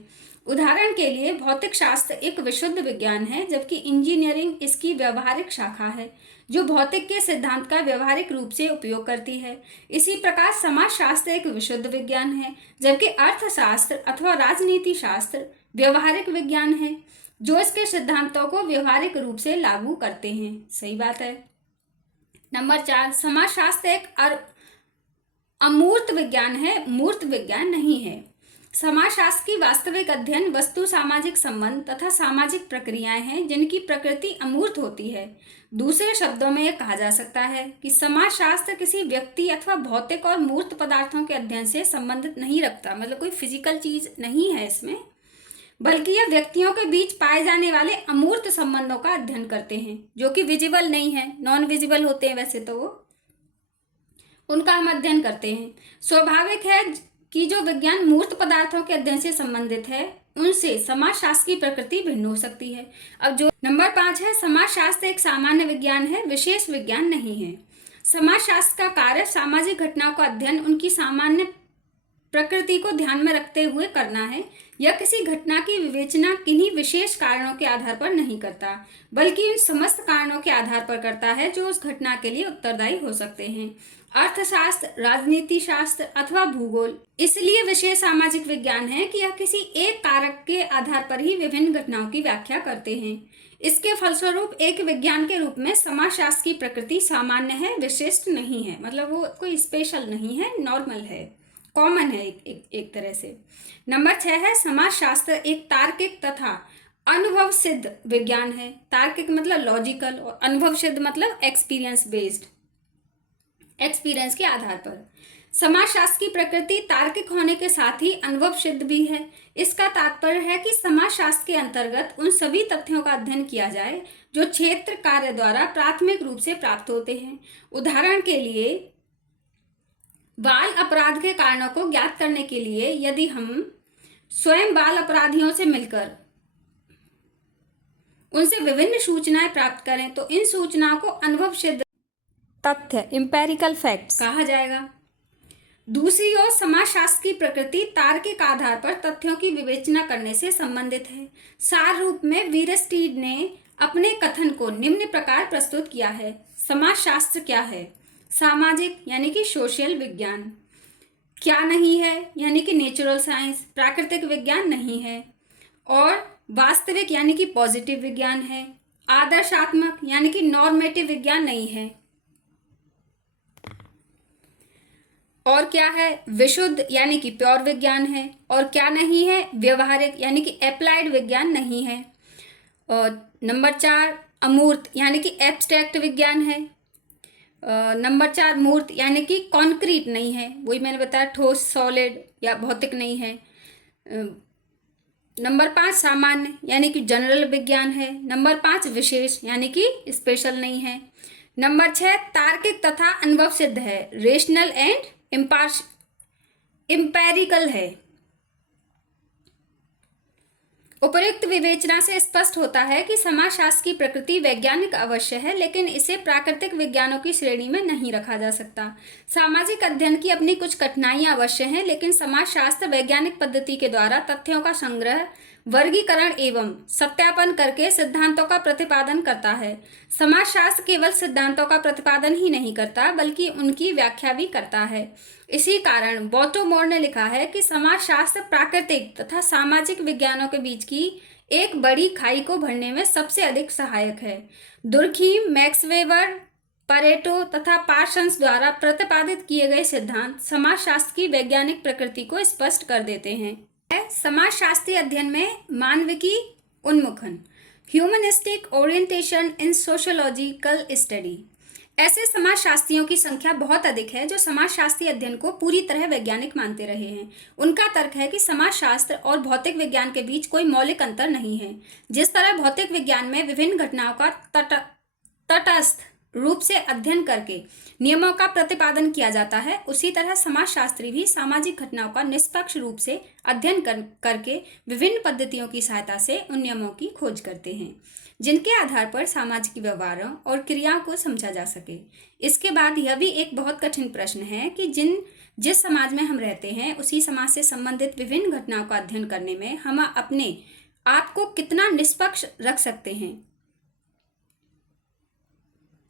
उदाहरण के लिए भौतिक शास्त्र एक विशुद्ध विज्ञान है, जबकि इंजीनियरिंग इसकी व्यवहारिक शाखा है जो भौतिक के सिद्धांत का व्यवहारिक रूप से उपयोग करती है। इसी प्रकार समाजशास्त्र एक विशुद्ध विज्ञान है, जबकि अर्थशास्त्र अथवा राजनीति शास्त्र व्यवहारिक विज्ञान है जो इसके सिद्धांतों को व्यवहारिक रूप से लागू करते हैं। सही बात है। नंबर 4, समाजशास्त्र एक अमूर्त विज्ञान है, मूर्त विज्ञान नहीं है। समाजशास्त्र की वास्तविक अध्ययन वस्तु सामाजिक संबंध तथा सामाजिक प्रक्रियाएं हैं जिनकी प्रकृति अमूर्त होती है। दूसरे शब्दों में यह कहा जा सकता है कि समाजशास्त्र किसी व्यक्ति अथवा भौतिक और मूर्त पदार्थों के अध्ययन से संबंधित नहीं रखता, मतलब कोई फिजिकल चीज नहीं है इसमें, बल्कि यह व्यक्तियों के बीच पाए जाने वाले अमूर्त संबंधों का अध्ययन करते हैं जो कि विजिबल नहीं है, नॉन विजिबल होते हैं वैसे तो वो, उनका हम अध्ययन करते हैं। स्वाभाविक है कि जो विज्ञान मूर्त पदार्थों के अध्ययन से संबंधित है उनसे समाजशास्त्र की प्रकृति भिन्न हो सकती है। अब जो नंबर 5 है, समाजशास्त्र एक सामान्य विज्ञान है, विशेष विज्ञान नहीं है। समाजशास्त्र का कार्य सामाजिक घटनाओं का अध्ययन उनकी सामान्य प्रकृति को ध्यान में रखते हुए करना है। यह किसी घटना की विवेचना किन्हीं विशेष कारणों के आधार पर नहीं करता, बल्कि उन समस्त कारणों के आधार पर करता है जो उस घटना के लिए उत्तरदायी हो सकते हैं। अर्थशास्त्र, राजनीति शास्त्र अथवा भूगोल इसलिए विशेष सामाजिक विज्ञान है कि यह किसी एक कारक के आधार पर ही विभिन्न घटनाओं की व्याख्या करते हैं। इसके फलस्वरूप एक विज्ञान के रूप में समाजशास्त्र की प्रकृति सामान्य है, विशिष्ट नहीं है, मतलब वो कोई स्पेशल नहीं है, नॉर्मल है, कॉमन है एक तरह से। नंबर 6 है, समाजशास्त्र एक तार्किक तथा अनुभव सिद्ध विज्ञान है। तार्किक मतलब लॉजिकल और अनुभव सिद्ध मतलब एक्सपीरियंस बेस्ड, एक्सपीरियंस के आधार पर। समाजशास्त्र की प्रकृति तार्किक होने के साथ ही अनुभव सिद्ध भी है। इसका तात्पर्य है कि समाजशास्त्र के अंतर्गत उन सभी तथ्यों का अध्ययन किया जाए जो क्षेत्र कार्य द्वारा प्राथमिक रूप से प्राप्त होते हैं। उदाहरण के लिए बाल अपराध के कारणों को ज्ञात करने के लिए यदि हम स्वयं बाल अपराधियों से मिलकर उनसे विभिन्न सूचनाएं प्राप्त करें तो इन सूचनाओं को अनुभव सिद्ध तथ्य एम्पेरिकल फैक्ट्स कहा जाएगा। दूसरी ओर समाजशास्त्र की प्रकृति तार्किक आधार पर तथ्यों की विवेचना करने से संबंधित है। सार रूप में वीरस्टीड ने अपने कथन को निम्न प्रकार प्रस्तुत किया है। समाजशास्त्र क्या है? सामाजिक यानी कि सोशल विज्ञान। क्या नहीं है यानी कि नेचुरल साइंस, प्राकृतिक विज्ञान नहीं है। और वास्तविक यानी कि पॉजिटिव विज्ञान है। आदर्शात्मक यानी कि नॉर्मेटिव विज्ञान नहीं है। और क्या है? विशुद्ध यानी कि प्योर विज्ञान है। और क्या नहीं है? व्यवहारिक यानी कि एप्लाइड विज्ञान नहीं है। और नंबर 4 अमूर्त यानी कि एब्स्ट्रैक्ट विज्ञान है। नंबर 4 मूर्त यानी कि कॉन्क्रीट नहीं है, वही मैंने बताया, ठोस सॉलिड या भौतिक नहीं है। नंबर 5 सामान्य यानी कि जनरल विज्ञान है। नंबर 5 विशेष यानी कि स्पेशल नहीं है। नंबर 6 तार्किक तथा अनुभव सिद्ध है, रेशनल एंड इम्पेरिकल है। उपर्युक्त विवेचना से स्पष्ट होता है कि समाजशास्त्र की प्रकृति वैज्ञानिक अवश्य है, लेकिन इसे प्राकृतिक विज्ञानों की श्रेणी में नहीं रखा जा सकता। सामाजिक अध्ययन की अपनी कुछ कठिनाइयां अवश्य हैं, लेकिन समाजशास्त्र वैज्ञानिक पद्धति के द्वारा तथ्यों का संग्रह, वर्गीकरण एवं सत्यापन करके सिद्धांतों का प्रतिपादन करता है। समाजशास्त्र केवल सिद्धांतों का प्रतिपादन ही नहीं करता, बल्कि उनकी व्याख्या भी करता है। इसी कारण बॉटोमोर ने लिखा है कि समाजशास्त्र प्राकृतिक तथा सामाजिक विज्ञानों के बीच की एक बड़ी खाई को भरने में सबसे अधिक सहायक है। दुर्खीम, मैक्स वेबर, परेटो तथा पार्सन्स द्वारा प्रतिपादित किए गए सिद्धांत समाजशास्त्र की वैज्ञानिक प्रकृति को स्पष्ट कर देते हैं। समाजशास्त्रीय अध्ययन में मानविकी उन्मुखन, humanistic orientation in sociological study. ऐसे समाजशास्त्रियों की संख्या बहुत अधिक है जो समाजशास्त्रीय अध्ययन को पूरी तरह वैज्ञानिक मानते रहे हैं। उनका तर्क है कि समाजशास्त्र और भौतिक विज्ञान के बीच कोई मौलिक अंतर नहीं है। जिस तरह भौतिक विज्ञान में विभिन्न घटनाओं का तटस्थ रूप से अध्ययन करके नियमों का प्रतिपादन किया जाता है, उसी तरह समाजशास्त्री भी सामाजिक घटनाओं का निष्पक्ष रूप से अध्ययन करके विभिन्न पद्धतियों की सहायता से उन नियमों की खोज करते हैं जिनके आधार पर सामाजिक व्यवहारों और क्रियाओं को समझा जा सके। इसके बाद यह भी एक बहुत कठिन प्रश्न है कि जिस समाज में हम रहते हैं उसी समाज से संबंधित विभिन्न घटनाओं का अध्ययन करने में हम अपने आप को कितना निष्पक्ष रख सकते हैं।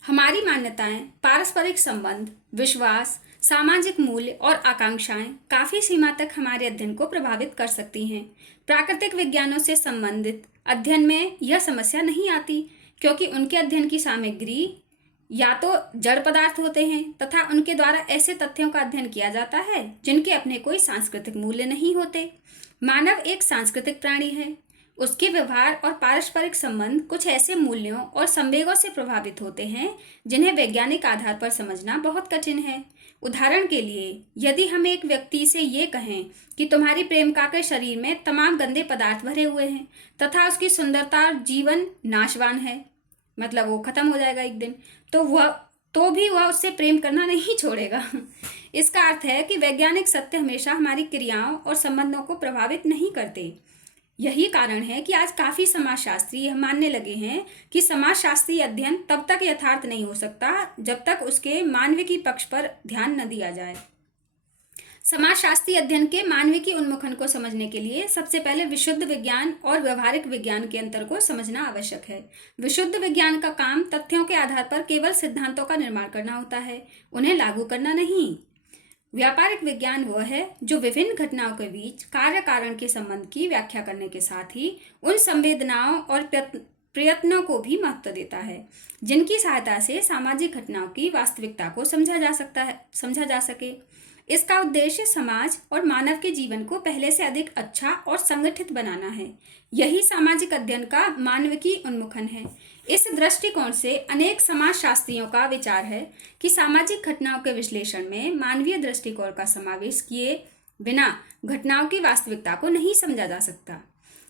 हमारी मान्यताएं, पारस्परिक संबंध, विश्वास, सामाजिक मूल्य और आकांक्षाएं काफी सीमा तक हमारे अध्ययन को प्रभावित कर सकती हैं। प्राकृतिक विज्ञानों से संबंधित अध्ययन में यह समस्या नहीं आती, क्योंकि उनके अध्ययन की सामग्री या तो जड़ पदार्थ होते हैं तथा उनके द्वारा ऐसे तथ्यों का अध्ययन किया जाता है जिनके अपने कोई सांस्कृतिक मूल्य नहीं होते। मानव एक सांस्कृतिक प्राणी है। उसके व्यवहार और पारस्परिक संबंध कुछ ऐसे मूल्यों और संवेगों से प्रभावित होते हैं जिन्हें वैज्ञानिक आधार पर समझना बहुत कठिन है। उदाहरण के लिए, यदि हम एक व्यक्ति से ये कहें कि तुम्हारी प्रेमिका के शरीर में तमाम गंदे पदार्थ भरे हुए हैं तथा उसकी सुंदरता और जीवन नाशवान है, मतलब वो खत्म हो जाएगा एक दिन, तो भी वह उससे प्रेम करना नहीं छोड़ेगा। इसका अर्थ है कि वैज्ञानिक सत्य हमेशा हमारी क्रियाओं और संबंधों को प्रभावित नहीं करते। यही कारण है कि आज काफी समाजशास्त्री यह मानने लगे हैं कि समाजशास्त्रीय अध्ययन तब तक यथार्थ नहीं हो सकता जब तक उसके मानविकी पक्ष पर ध्यान न दिया जाए। समाजशास्त्रीय अध्ययन के मानविकी उन्मुखन को समझने के लिए सबसे पहले विशुद्ध विज्ञान और व्यवहारिक विज्ञान के अंतर को समझना आवश्यक है। विशुद्ध विज्ञान का काम तथ्यों के आधार पर केवल सिद्धांतों का निर्माण करना होता है, उन्हें लागू करना नहीं। व्यापारिक विज्ञान वह है जो विभिन्न घटनाओं के बीच कार्य कारण के संबंध की व्याख्या करने के साथ ही उन संवेदनाओं और प्रयत्नों को भी महत्व देता है जिनकी सहायता से सामाजिक घटनाओं की वास्तविकता को समझा जा सके। इसका उद्देश्य समाज और मानव के जीवन को पहले से अधिक अच्छा और संगठित बनाना है। यही सामाजिक अध्ययन का मानविकी उन्मुखन है। इस दृष्टिकोण से अनेक समाजशास्त्रियों का विचार है कि सामाजिक घटनाओं के विश्लेषण में मानवीय दृष्टिकोण का समावेश किए बिना घटनाओं की वास्तविकता को नहीं समझा जा सकता।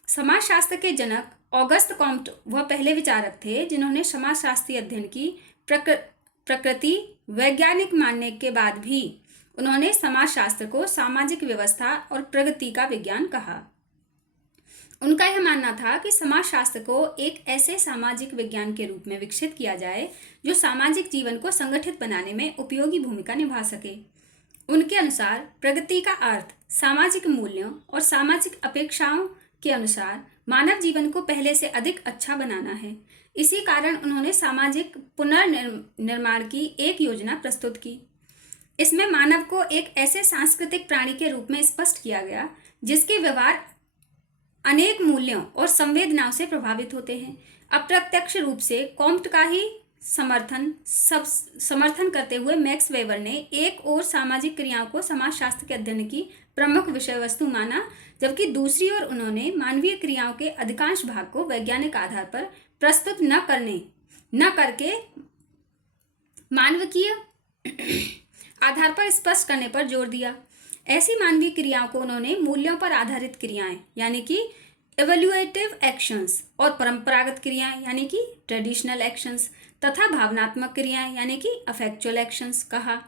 समाजशास्त्र के जनक ऑगस्ट कॉम्ट वह पहले विचारक थे जिन्होंने समाजशास्त्रीय अध्ययन की प्रकृति वैज्ञानिक मानने के बाद भी उन्होंने समाजशास्त्र को सामाजिक व्यवस्था और प्रगति का विज्ञान कहा। उनका यह मानना था कि समाजशास्त्र को एक ऐसे सामाजिक विज्ञान के रूप में विकसित किया जाए जो सामाजिक जीवन को संगठित बनाने में उपयोगी भूमिका निभा सके। उनके अनुसार प्रगति का अर्थ सामाजिक मूल्यों और सामाजिक अपेक्षाओं के अनुसार मानव जीवन को पहले से अधिक अच्छा बनाना है। इसी कारण उन्होंने सामाजिक पुनर्निर्माण की एक योजना प्रस्तुत की। इसमें मानव को एक ऐसे सांस्कृतिक प्राणी के रूप में स्पष्ट किया गया जिसके व्यवहार अनेक मूल्यों और संवेदनाओं से प्रभावित होते हैं। अप्रत्यक्ष रूप से कॉम्ट का ही समर्थन करते हुए मैक्स वेबर ने एक और सामाजिक क्रियाओं को समाजशास्त्र के अध्ययन की प्रमुख विषय वस्तु माना, जबकि दूसरी ओर उन्होंने मानवीय क्रियाओं के अधिकांश भाग को वैज्ञानिक आधार पर प्रस्तुत न करके मानविकीय आधार पर स्पष्ट करने पर जोर दिया। ऐसी मानवीय क्रियाओं को उन्होंने मूल्यों पर आधारित क्रियाएं यानी कि इवैल्यूएटिव एक्शंस और परंपरागत क्रियाएं यानी कि ट्रेडिशनल एक्शंस तथा भावनात्मक क्रियाएं यानी कि अफेक्चुअल एक्शंस कहा।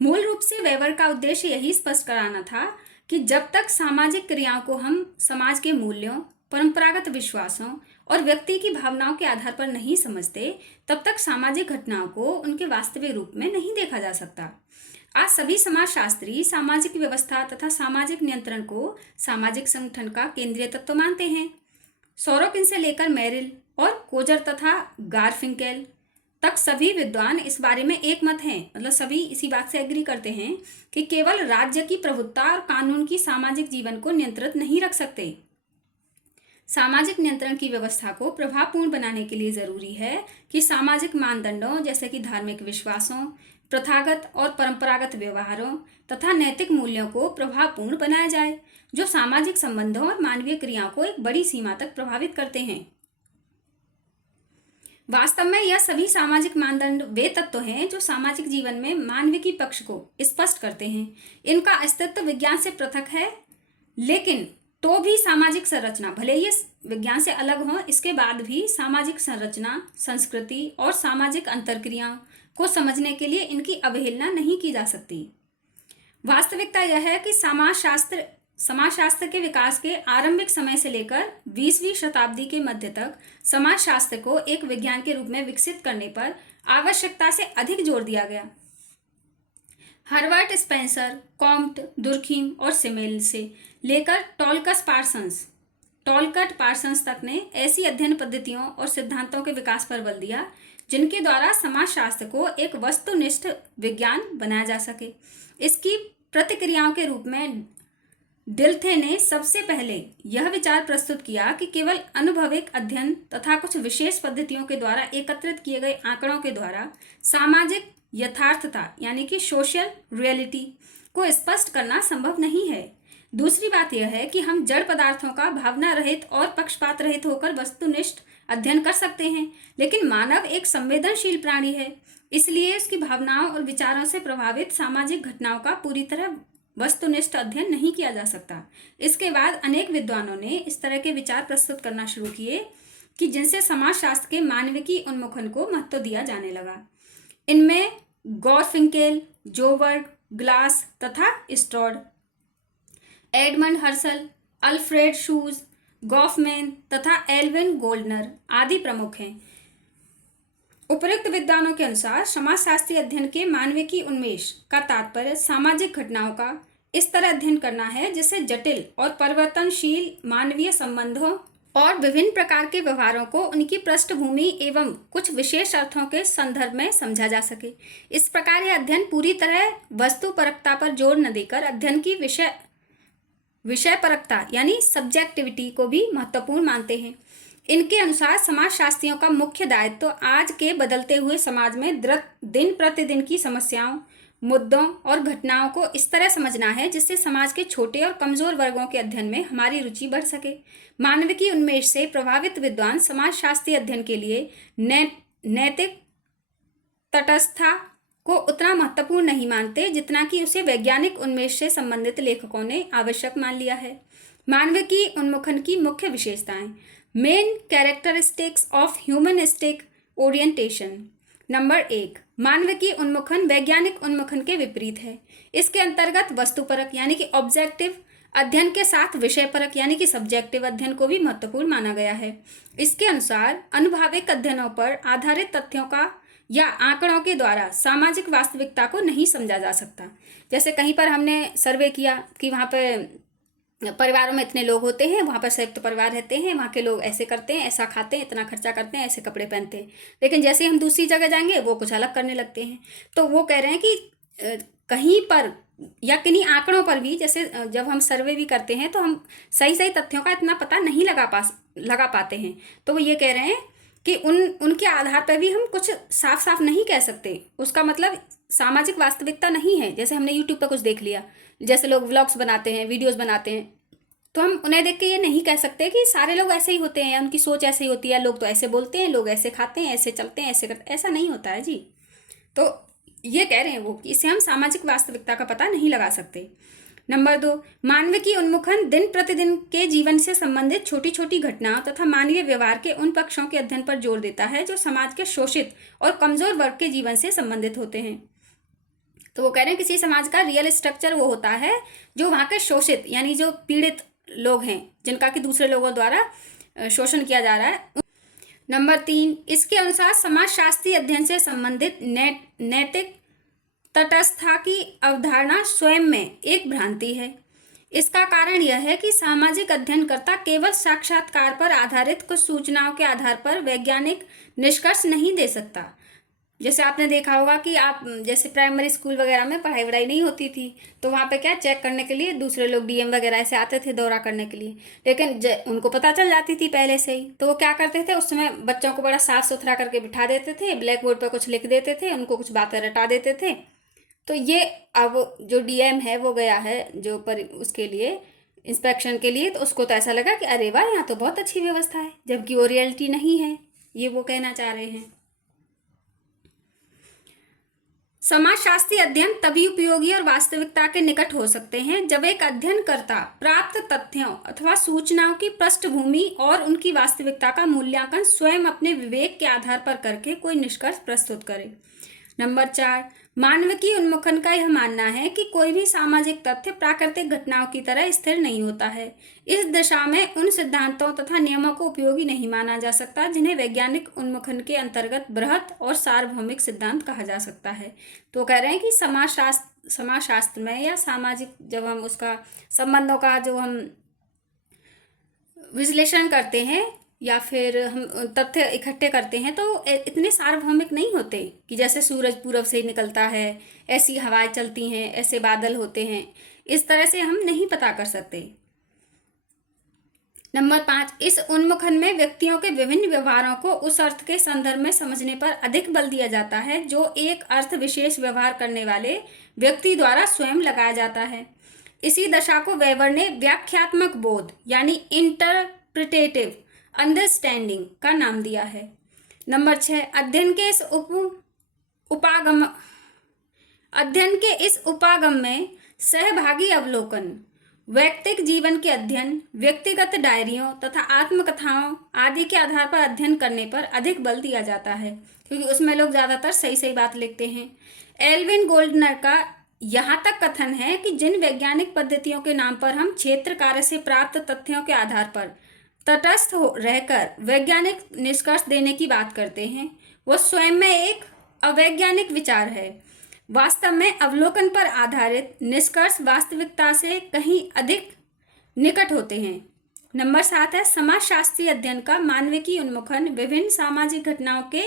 मूल रूप से वेबर का उद्देश्य यही स्पष्ट कराना था कि जब तक सामाजिक क्रियाओं को हम समाज के मूल्यों, परंपरागत विश्वासों और व्यक्ति की भावनाओं के आधार पर नहीं समझते, तब तक सामाजिक घटनाओं को उनके वास्तविक रूप में नहीं देखा जा सकता। आज सभी समाजशास्त्री सामाजिक व्यवस्था तथा सामाजिक नियंत्रण को सामाजिक संगठन का केंद्रीय तत्व मानते हैं। सोरोकिन से लेकर मेरिल और कोजर तथा गारफिंकेल तक सभी विद्वान इस बारे में एक मत हैं, मतलब सभी इसी बात से एग्री करते हैं कि केवल राज्य की प्रभुत्ता और कानून की सामाजिक जीवन को नियंत्रित नहीं रख सकते। सामाजिक नियंत्रण की व्यवस्था को प्रभावपूर्ण बनाने के लिए जरूरी है कि सामाजिक मानदंडों जैसे कि धार्मिक विश्वासों, प्रथागत और परंपरागत व्यवहारों तथा नैतिक मूल्यों को प्रभावपूर्ण बनाया जाए जो सामाजिक संबंधों और मानवीय क्रियाओं को एक बड़ी सीमा तक प्रभावित करते हैं। वास्तव में यह सभी सामाजिक मानदंड वे तत्व हैं जो सामाजिक जीवन में मानविकी पक्ष को स्पष्ट करते हैं। इनका अस्तित्व विज्ञान से पृथक है, लेकिन तो भी सामाजिक संरचना भले ही विज्ञान से अलग हो, इसके बाद भी सामाजिक संरचना, संस्कृति और सामाजिक अंतरक्रियाओं को समझने के लिए इनकी अवहेलना नहीं की जा सकती। वास्तविकता यह है कि समाजशास्त्र के विकास के आरंभिक समय से लेकर 20वीं शताब्दी के मध्य तक समाजशास्त्र को एक विज्ञान के रूप में विकसित करने पर आवश्यकता से अधिक जोर दिया गया। हर्बर्ट स्पेंसर, कॉम्ट, दुर्खीम और सिमेल से लेकर टॉलकट पार्सन्स तक ने ऐसी अध्ययन पद्धतियों और सिद्धांतों के विकास पर बल दिया जिनके द्वारा समाजशास्त्र को एक वस्तुनिष्ठ विज्ञान बनाया जा सके। इसकी प्रतिक्रियाओं के रूप में डिल्थे ने सबसे पहले यह विचार प्रस्तुत किया कि केवल अनुभविक अध्ययन तथा कुछ विशेष पद्धतियों के द्वारा एकत्रित किए गए आंकड़ों के द्वारा सामाजिक यथार्थता यानी कि सोशल रियलिटी को स्पष्ट करना संभव नहीं है। दूसरी बात यह है कि हम जड़ पदार्थों का भावना रहित और पक्षपात रहित होकर वस्तुनिष्ठ अध्ययन कर सकते हैं, लेकिन मानव एक संवेदनशील प्राणी है, इसलिए उसकी भावनाओं और विचारों से प्रभावित सामाजिक घटनाओं का पूरी तरह वस्तुनिष्ठ अध्ययन नहीं किया जा सकता। इसके बाद अनेक विद्वानों ने इस तरह के विचार प्रस्तुत करना शुरू किए कि जिनसे समाजशास्त्र के मानविकी उन्मुखन को महत्व दिया जाने लगा। इनमें गॉरफिंकेल, जोबर्ग, ग्लास तथा स्ट्रॉड, एडमंड हर्सल, अल्फ्रेड शूज, गॉफमैन तथा एल्विन गोल्डनर आदि प्रमुख हैं। उपरोक्त विद्वानों के अनुसार समाजशास्त्रीय अध्ययन के मानविकी उन्मेष का तात्पर्य सामाजिक घटनाओं का इस तरह अध्ययन करना है जिससे जटिल और परिवर्तनशील मानवीय संबंधों और विभिन्न प्रकार के व्यवहारों को उनकी पृष्ठभूमि एवं कुछ विशेष अर्थों के संदर्भ में समझा जा सके। इस प्रकार यह अध्ययन पूरी तरह वस्तुपरकता पर जोर न देकर अध्ययन की विषयपरकता यानी सब्जेक्टिविटी को भी महत्वपूर्ण मानते हैं। इनके अनुसार समाजशास्त्रियों का मुख्य दायित्व तो आज के बदलते हुए समाज में दिन प्रतिदिन की समस्याओं, मुद्दों और घटनाओं को इस तरह समझना है जिससे समाज के छोटे और कमजोर वर्गों के अध्ययन में हमारी रुचि बढ़ सके। मानविकी उन्मेष से प्रभावित विद्वान समाजशास्त्रीय अध्ययन के लिए नैतिक तटस्थता को उतना महत्वपूर्ण नहीं मानते जितना कि उसे वैज्ञानिक उन्मेष से संबंधित लेखकों ने आवश्यक मान लिया है। मानविकी उन्मुखन की मुख्य विशेषताएं। Main characteristics of humanistic orientation. Number 1, मानविकी उन्मुखन वैज्ञानिक उन्मुखन के विपरीत है। इसके अंतर्गत वस्तुपरक यानी कि ऑब्जेक्टिव अध्ययन के साथ विषयपरक यानी कि सब्जेक्टिव अध्ययन को भी महत्वपूर्ण माना गया है। इसके अनुसार अनुभाविक अध्ययनों पर आधारित तथ्यों का या आंकड़ों के द्वारा सामाजिक वास्तविकता को नहीं समझा जा सकता। जैसे कहीं पर हमने सर्वे किया कि वहाँ पे परिवारों में इतने लोग होते हैं, वहाँ पर संयुक्त परिवार रहते हैं, वहाँ के लोग ऐसे करते हैं, ऐसा खाते हैं, इतना खर्चा करते हैं, ऐसे कपड़े पहनते हैं, लेकिन जैसे ही हम दूसरी जगह जाएंगे वो कुछ अलग करने लगते हैं। तो वो कह रहे हैं कि कहीं पर या किन्हीं आंकड़ों पर भी जैसे जब हम सर्वे भी करते हैं तो हम सही सही तथ्यों का इतना पता नहीं लगा पाते हैं। तो वो ये कह रहे हैं कि उनके आधार पर भी हम कुछ साफ साफ नहीं कह सकते। उसका मतलब सामाजिक वास्तविकता नहीं है। जैसे हमने यूट्यूब पर कुछ देख लिया, जैसे लोग व्लॉग्स बनाते हैं, वीडियोस बनाते हैं, तो हम उन्हें देख के ये नहीं कह सकते कि सारे लोग ऐसे ही होते हैं या उनकी सोच ऐसे ही होती है, लोग तो ऐसे बोलते हैं, लोग ऐसे खाते हैं, ऐसे चलते हैं, ऐसे करते, ऐसा नहीं होता है जी। तो ये कह रहे हैं वो कि इससे हम सामाजिक वास्तविकता का पता नहीं लगा सकते। नंबर 2, मानविकी उन्मुखन दिन प्रतिदिन के जीवन से संबंधित छोटी छोटी घटनाओं तथा मानवीय व्यवहार के उन पक्षों के अध्ययन पर जोर देता है जो समाज के शोषित और कमजोर वर्ग के जीवन से संबंधित होते हैं। तो वो कह रहे हैं किसी समाज का रियल स्ट्रक्चर वो होता है जो वहाँ के शोषित यानी जो पीड़ित लोग हैं, जिनका कि दूसरे लोगों द्वारा शोषण किया जा रहा है। नंबर 3, इसके अनुसार समाजशास्त्रीय अध्ययन से संबंधित नैतिक तटस्थता की अवधारणा स्वयं में एक भ्रांति है। इसका कारण यह है कि सामाजिक अध्ययनकर्ता केवल साक्षात्कार पर आधारित कुछ सूचनाओं के आधार पर वैज्ञानिक निष्कर्ष नहीं दे सकता। जैसे आपने देखा होगा कि आप जैसे प्राइमरी स्कूल वगैरह में पढ़ाई वढ़ाई नहीं होती थी तो वहाँ पे क्या चेक करने के लिए दूसरे लोग डीएम वगैरह ऐसे आते थे दौरा करने के लिए, लेकिन उनको पता चल जाती थी पहले से ही, तो वो क्या करते थे उस समय बच्चों को बड़ा साफ सुथरा करके बिठा देते थे, ब्लैक बोर्ड पर कुछ लिख देते थे, उनको कुछ बातें रटा देते थे। तो ये अब जो डीएम है वो गया है जो उसके लिए इंस्पेक्शन के लिए, तो उसको तो ऐसा लगा कि अरे वाह यहाँ तो बहुत अच्छी व्यवस्था है, जबकि वो रियलिटी नहीं है। ये वो कहना चाह रहे हैं। समाजशास्त्रीय अध्ययन तभी उपयोगी और वास्तविकता के निकट हो सकते हैं जब एक अध्ययनकर्ता प्राप्त तथ्यों अथवा सूचनाओं की पृष्ठभूमि और उनकी वास्तविकता का मूल्यांकन स्वयं अपने विवेक के आधार पर करके कोई निष्कर्ष प्रस्तुत करे। नंबर 4, मानविकी उन्मुखन का यह मानना है कि कोई भी सामाजिक तथ्य प्राकृतिक घटनाओं की तरह स्थिर नहीं होता है। इस दिशा में उन सिद्धांतों तथा नियमों को उपयोगी नहीं माना जा सकता जिन्हें वैज्ञानिक उन्मुखन के अंतर्गत बृहत और सार्वभौमिक सिद्धांत कहा जा सकता है। तो कह रहे हैं कि समाजशास्त्र में या सामाजिक जब हम उसका संबंधों का जो हम विश्लेषण करते हैं या फिर हम तथ्य इकट्ठे करते हैं तो इतने सार्वभौमिक नहीं होते कि जैसे सूरज पूरब से निकलता है, ऐसी हवाएं चलती हैं, ऐसे बादल होते हैं। इस तरह से हम नहीं पता कर सकते। नंबर 5, इस उन्मुखन में व्यक्तियों के विभिन्न व्यवहारों को उस अर्थ के संदर्भ में समझने पर अधिक बल दिया जाता है जो एक अर्थ विशेष व्यवहार करने वाले व्यक्ति द्वारा स्वयं लगाया जाता है। इसी दशा को वेबर ने व्याख्यात्मक बोध यानी इंटरप्रिटेटिव अंडरस्टैंडिंग का नाम दिया है। नंबर 6, अध्ययन के इस उपागम में सहभागी अवलोकन, वैयक्तिक जीवन के अध्ययन, व्यक्तिगत डायरियों तथा आत्मकथाओं आदि के आधार पर अध्ययन करने पर अधिक बल दिया जाता है, क्योंकि उसमें लोग ज्यादातर सही सही बात लिखते हैं। एल्विन गोल्डनर का यहाँ तक कथन है कि जिन वैज्ञानिक पद्धतियों के नाम पर हम क्षेत्र कार्य से प्राप्त तथ्यों के आधार पर तटस्थ रहकर वैज्ञानिक निष्कर्ष देने की बात करते हैं, वो स्वयं में एक अवैज्ञानिक विचार है। वास्तव में अवलोकन पर आधारित निष्कर्ष वास्तविकता से कहीं अधिक निकट होते हैं। नंबर 7 है, समाजशास्त्रीय अध्ययन का मानविकी उन्मुखन विभिन्न सामाजिक घटनाओं के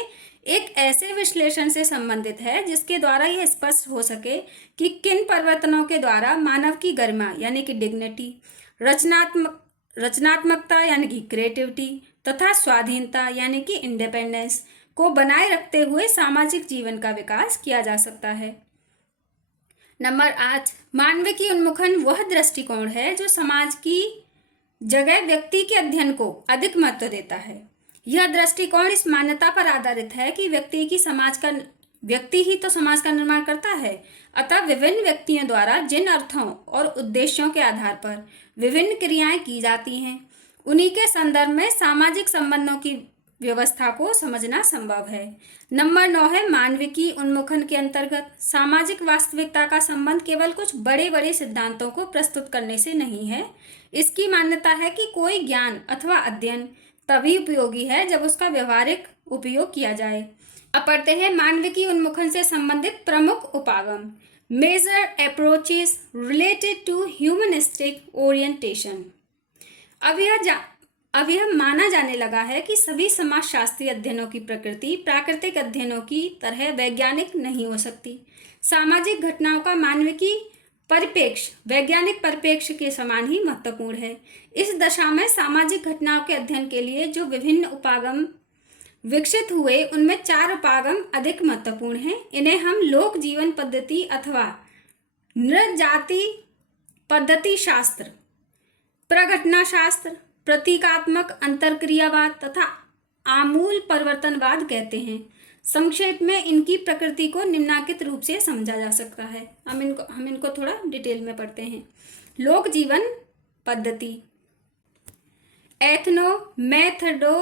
एक ऐसे विश्लेषण से संबंधित है जिसके द्वारा यह स्पष्ट हो सके कि किन परिवर्तनों के द्वारा मानव की गरिमा यानी कि डिग्निटी, रचनात्मकता यानी कि क्रिएटिविटी तथा स्वाधीनता यानी कि इंडिपेंडेंस को बनाए रखते हुए सामाजिक जीवन का विकास किया जा सकता है। नंबर 8, मानविकी उन्मुखन वह दृष्टिकोण है जो समाज की जगह व्यक्ति के अध्ययन को अधिक महत्व देता है। यह दृष्टिकोण इस मान्यता पर आधारित है कि व्यक्ति ही तो समाज का निर्माण करता है, अतः विभिन्न व्यक्तियों द्वारा जिन अर्थों और उद्देश्यों के आधार पर विभिन्न क्रियाएं की जाती हैं, उन्हीं के संदर्भ में सामाजिक संबंधों की व्यवस्था को समझना संभव है। नंबर 9 है, मानविकी उन्मुखन के अंतर्गत सामाजिक वास्तविकता का संबंध केवल कुछ बड़े बड़े सिद्धांतों को प्रस्तुत करने से नहीं है। इसकी मान्यता है कि कोई ज्ञान अथवा अध्ययन तभी उपयोगी है जब उसका व्यवहारिक उपयोग किया जाए। अब पढ़ते हैं मानविकी उन्मुखन से संबंधित प्रमुख उपागम, major approaches related to humanistic orientation. अब यह माना जाने लगा है कि सभी समाजशास्त्रीय अध्ययनों की प्रकृति प्राकृतिक अध्ययनों की तरह वैज्ञानिक नहीं हो सकती। सामाजिक घटनाओं का मानविकी परिप्रेक्ष्य वैज्ञानिक परिप्रेक्ष्य के समान ही महत्वपूर्ण है। इस दशा में सामाजिक घटनाओं के अध्ययन के लिए जो विभिन्न उपागम विकसित हुए, उनमें 4 उपागम अधिक महत्वपूर्ण हैं। इन्हें हम लोक जीवन पद्धति अथवा नृजाति पद्धति शास्त्र, प्रघटना शास्त्र, प्रतीकात्मक अंतरक्रियावाद तथा आमूल परिवर्तनवाद कहते हैं। संक्षेप में इनकी प्रकृति को निम्नलिखित रूप से समझा जा सकता है। हम इनको थोड़ा डिटेल में पढ़ते हैं। लोक जीवन पद्धति, एथनोमेथडोलॉजी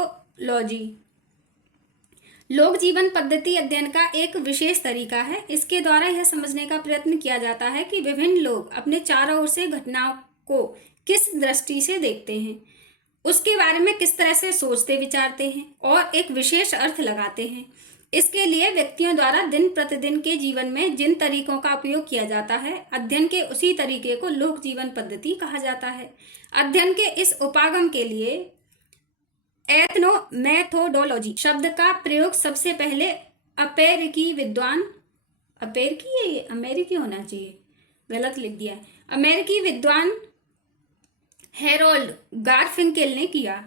लोक जीवन पद्धति अध्ययन का एक विशेष तरीका है। इसके द्वारा यह समझने का प्रयत्न किया जाता है कि विभिन्न लोग अपने चारों ओर से घटनाओं को किस दृष्टि से देखते हैं, उसके बारे में किस तरह से सोचते विचारते हैं और एक विशेष अर्थ लगाते हैं। इसके लिए व्यक्तियों द्वारा दिन प्रतिदिन के जीवन में जिन तरीकों का उपयोग किया जाता है, अध्ययन के उसी तरीके को लोक जीवन पद्धति कहा जाता है। अध्ययन के इस उपागम के लिए एथनोमेथोडोलॉजी शब्द का प्रयोग सबसे पहले अमेरिकी होना चाहिए, गलत लिख दिया है, अमेरिकी विद्वान हेरोल्ड गारफिंकेल ने किया।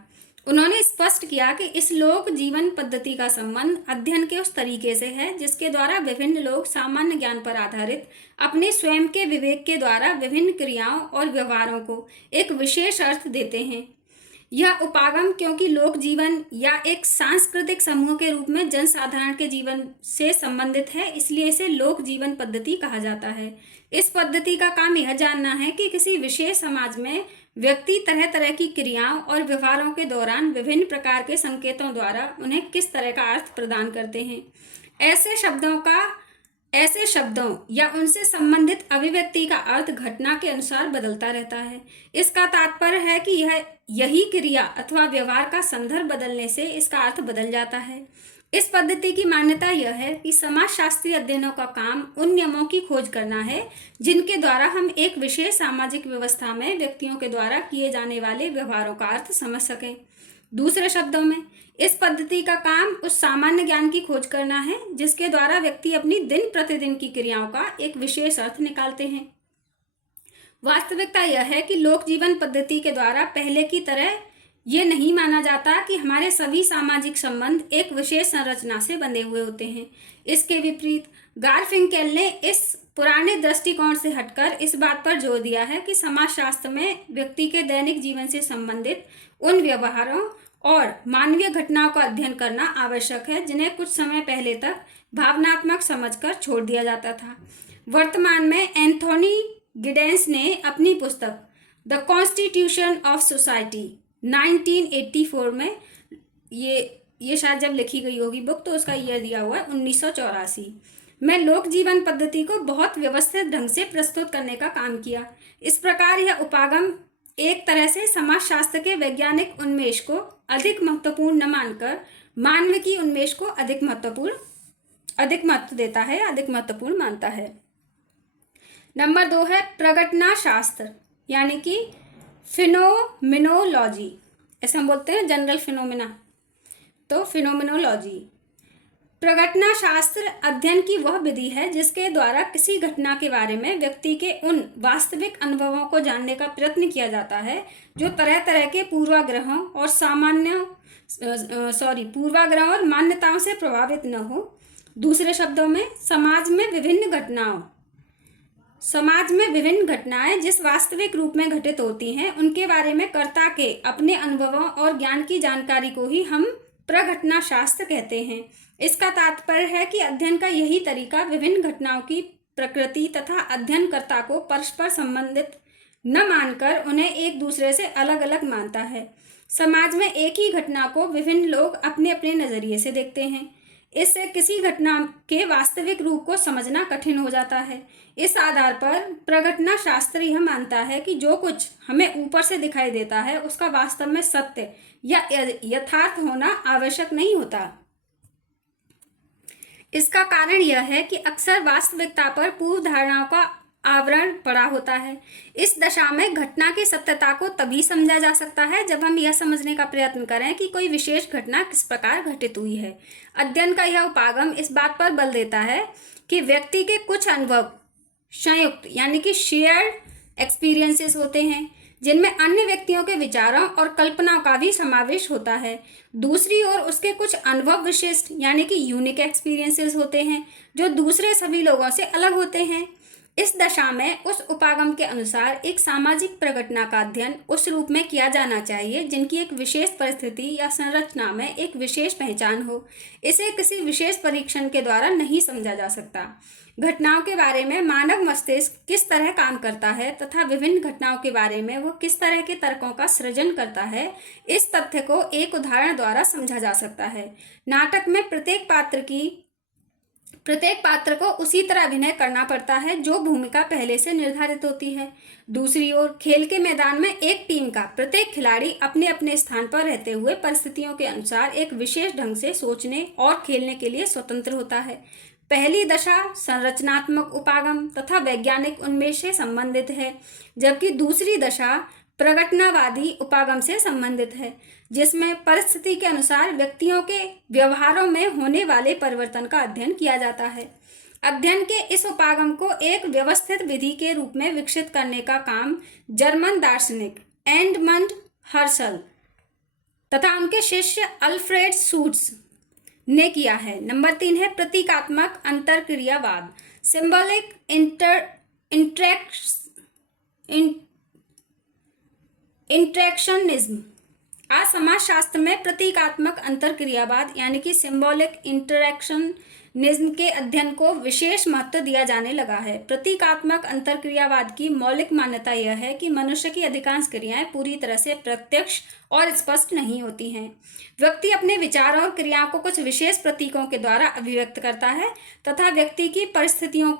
उन्होंने स्पष्ट किया कि इस लोक जीवन पद्धति का संबंध अध्ययन के उस तरीके से है जिसके द्वारा विभिन्न लोग सामान्य ज्ञान पर आधारित अपने स्वयं के विवेक के द्वारा विभिन्न क्रियाओं और व्यवहारों को एक विशेष अर्थ देते हैं। यह उपागम क्योंकि लोक जीवन या एक सांस्कृतिक समूह के रूप में जनसाधारण के जीवन से संबंधित है, इसलिए इसे लोक जीवन पद्धति कहा जाता है। इस पद्धति का काम यह जानना है कि किसी विशेष समाज में व्यक्ति तरह तरह की क्रियाओं और व्यवहारों के दौरान विभिन्न प्रकार के संकेतों द्वारा उन्हें किस तरह का अर्थ प्रदान करते हैं। ऐसे शब्दों या उनसे संबंधित अभिव्यक्ति का अर्थ घटना के अनुसार बदलता रहता है। इसका तात्पर्य है कि यही क्रिया अथवा व्यवहार का संदर्भ बदलने से इसका अर्थ बदल जाता है। इस पद्धति की मान्यता यह है कि समाजशास्त्रीय अध्ययनों का काम उन नियमों की खोज करना है जिनके द्वारा हम एक विशेष सामाजिक व्यवस्था में व्यक्तियों के द्वारा किए जाने वाले व्यवहारों का अर्थ समझ सकें। दूसरे शब्दों में, इस पद्धति का काम उस सामान्य ज्ञान की खोज करना है जिसके द्वारा व्यक्ति अपनी दिन प्रतिदिन की क्रियाओं का एक विशेष अर्थ निकालते हैं। वास्तविकता यह है कि लोक जीवन पद्धति के द्वारा पहले की तरह ये नहीं माना जाता कि हमारे सभी सामाजिक संबंध एक विशेष संरचना से बंधे हुए होते हैं। इसके विपरीत गारफिंकेल ने इस पुराने दृष्टिकोण से हटकर इस बात पर जोर दिया है कि समाजशास्त्र में व्यक्ति के दैनिक जीवन से संबंधित उन व्यवहारों और मानवीय घटनाओं का अध्ययन करना आवश्यक है जिन्हें कुछ समय पहले तक भावनात्मक समझकर छोड़ दिया जाता था। वर्तमान में एंथोनी गिडेंस ने अपनी पुस्तक द कॉन्स्टिट्यूशन ऑफ सोसाइटी 1984 में ये शायद जब लिखी गई होगी बुक, तो उसका ईयर दिया हुआ है 1984 में लोक जीवन पद्धति को बहुत व्यवस्थित ढंग से प्रस्तुत करने का काम किया। इस प्रकार यह उपागम एक तरह से समाजशास्त्र के वैज्ञानिक उन्मेष को अधिक महत्वपूर्ण न मानकर मानविकी उन्मेष को अधिक महत्व देता है, अधिक महत्वपूर्ण मानता है। नंबर 2 है प्रघटना शास्त्र, यानी कि फिनोमिनोलॉजी। ऐसे हम बोलते हैं जनरल फिनोमिना, तो फिनोमिनोलॉजी। प्रघटना शास्त्र अध्ययन की वह विधि है जिसके द्वारा किसी घटना के बारे में व्यक्ति के उन वास्तविक अनुभवों को जानने का प्रयत्न किया जाता है जो तरह तरह के पूर्वाग्रहों और मान्यताओं से प्रभावित न हो। दूसरे शब्दों में समाज में विभिन्न घटनाएं जिस वास्तविक रूप में घटित होती हैं उनके बारे में कर्ता के अपने अनुभवों और ज्ञान की जानकारी को ही हम प्रघटना शास्त्र कहते हैं। इसका तात्पर्य है कि अध्ययन का यही तरीका विभिन्न घटनाओं की प्रकृति तथा अध्ययनकर्ता को परस्पर संबंधित न मानकर उन्हें एक दूसरे से अलग अलग मानता है। समाज में एक ही घटना को विभिन्न लोग अपने अपने नजरिए से देखते हैं। इससे किसी घटना के वास्तविक रूप को समझना कठिन हो जाता है। इस आधार पर प्रघटना शास्त्र यह मानता है कि जो कुछ हमें ऊपर से दिखाई देता है उसका वास्तव में सत्य या यथार्थ होना आवश्यक नहीं होता। इसका कारण यह है कि अक्सर वास्तविकता पर पूर्व धारणाओं का आवरण पड़ा होता है। इस दशा में घटना की सत्यता को तभी समझा जा सकता है जब हम यह समझने का प्रयत्न करें कि कोई विशेष घटना किस प्रकार घटित हुई है। अध्ययन का यह उपागम इस बात पर बल देता है कि व्यक्ति के कुछ अनुभव संयुक्त यानी कि शेयर्ड एक्सपीरियंसेस होते हैं जिनमें अन्य व्यक्तियों के विचारों और कल्पनाओं का भी समावेश होता है। दूसरी ओर उसके कुछ अनुभव विशिष्ट यानी कि यूनिक एक्सपीरियंसेस होते हैं जो दूसरे सभी लोगों से अलग होते हैं। इस दशा में उस उपागम के अनुसार एक सामाजिक प्रघटना का अध्ययन उस रूप में किया जाना चाहिए जिनकी एक विशेष परिस्थिति या संरचना में एक विशेष पहचान हो। इसे किसी विशेष परीक्षण के द्वारा नहीं समझा जा सकता। घटनाओं के बारे में मानव मस्तिष्क किस तरह काम करता है तथा विभिन्न घटनाओं के बारे में वह किस तरह के तर्कों का सृजन करता है, इस तथ्य को एक उदाहरण द्वारा समझा जा सकता है। नाटक में प्रत्येक पात्र को उसी तरह अभिनय करना पड़ता है जो भूमिका पहले से निर्धारित होती है। दूसरी ओर खेल के मैदान में एक टीम का प्रत्येक खिलाड़ी अपने अपने स्थान पर रहते हुए परिस्थितियों के अनुसार एक विशेष ढंग से सोचने और खेलने के लिए स्वतंत्र होता है। पहली दशा संरचनात्मक उपागम तथा वैज्ञानिक उन्मेष से संबंधित है, जबकि दूसरी दशा प्रघटनावादी उपागम से संबंधित है जिसमें परिस्थिति के अनुसार व्यक्तियों के व्यवहारों में होने वाले परिवर्तन का अध्ययन किया जाता है। अध्ययन के इस उपागम को एक व्यवस्थित विधि के रूप में विकसित करने का काम जर्मन दार्शनिक एडमंड हर्शल तथा उनके शिष्य अल्फ्रेड शूट्स ने किया है। नंबर 3 है प्रतीकात्मक अंतरक्रियावाद, सिंबॉलिक इंटरेक्शनिज्म। आज समाजशास्त्र में प्रतीकात्मक अंतरक्रियावाद यानी कि सिंबॉलिक इंटरेक्शनिज्म के अध्ययन को विशेष महत्व दिया जाने लगा है। प्रतीकात्मक अंतरक्रियावाद की मौलिक मान्यता यह है कि मनुष्य की अधिकांश क्रियाएं पूरी तरह से प्रत्यक्ष और स्पष्ट नहीं होती हैं। व्यक्ति अपने विचारों और क्रियाओं को कुछ विशेष प्रतीकों के द्वारा अभिव्यक्त करता है तथा व्यक्ति की परिस्थितियों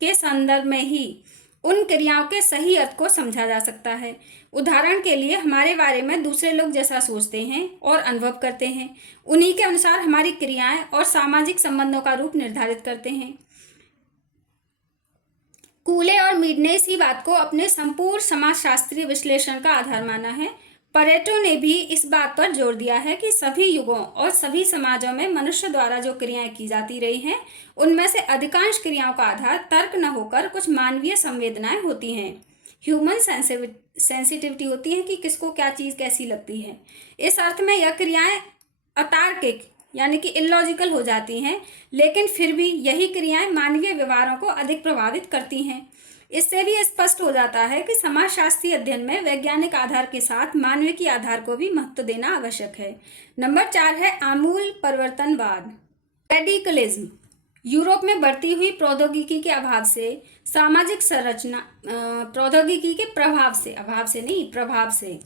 के संदर्भ में ही उन क्रियाओं के सही अर्थ को समझा जा सकता है। उदाहरण के लिए हमारे बारे में दूसरे लोग जैसा सोचते हैं और अनुभव करते हैं, उन्हीं के अनुसार हमारी क्रियाएं और सामाजिक संबंधों का रूप निर्धारित करते हैं। कूले और मीड ने इसी बात को अपने संपूर्ण समाजशास्त्रीय विश्लेषण का आधार माना है। परेटो ने भी इस बात पर जोर दिया है कि सभी युगों और सभी समाजों में मनुष्य द्वारा जो क्रियाएं की जाती रही हैं उनमें से अधिकांश क्रियाओं का आधार तर्क न होकर कुछ मानवीय संवेदनाएं होती हैं। ह्यूमन सेंसिटिविटी होती है कि किसको क्या चीज़ कैसी लगती है। इस अर्थ में यह क्रियाएं अतार्किक यानी कि इलॉजिकल हो जाती हैं, लेकिन फिर भी यही क्रियाएं मानवीय व्यवहारों को अधिक प्रभावित करती हैं। इससे भी स्पष्ट हो जाता है कि समाजशास्त्रीय अध्ययन में वैज्ञानिक आधार के साथ मानविकी आधार को भी महत्व देना आवश्यक है। नंबर 4 है आमूल परिवर्तनवाद, रेडिकलिज्म। यूरोप में बढ़ती हुई प्रौद्योगिकी के अभाव से सामाजिक संरचना प्रौद्योगिकी के प्रभाव से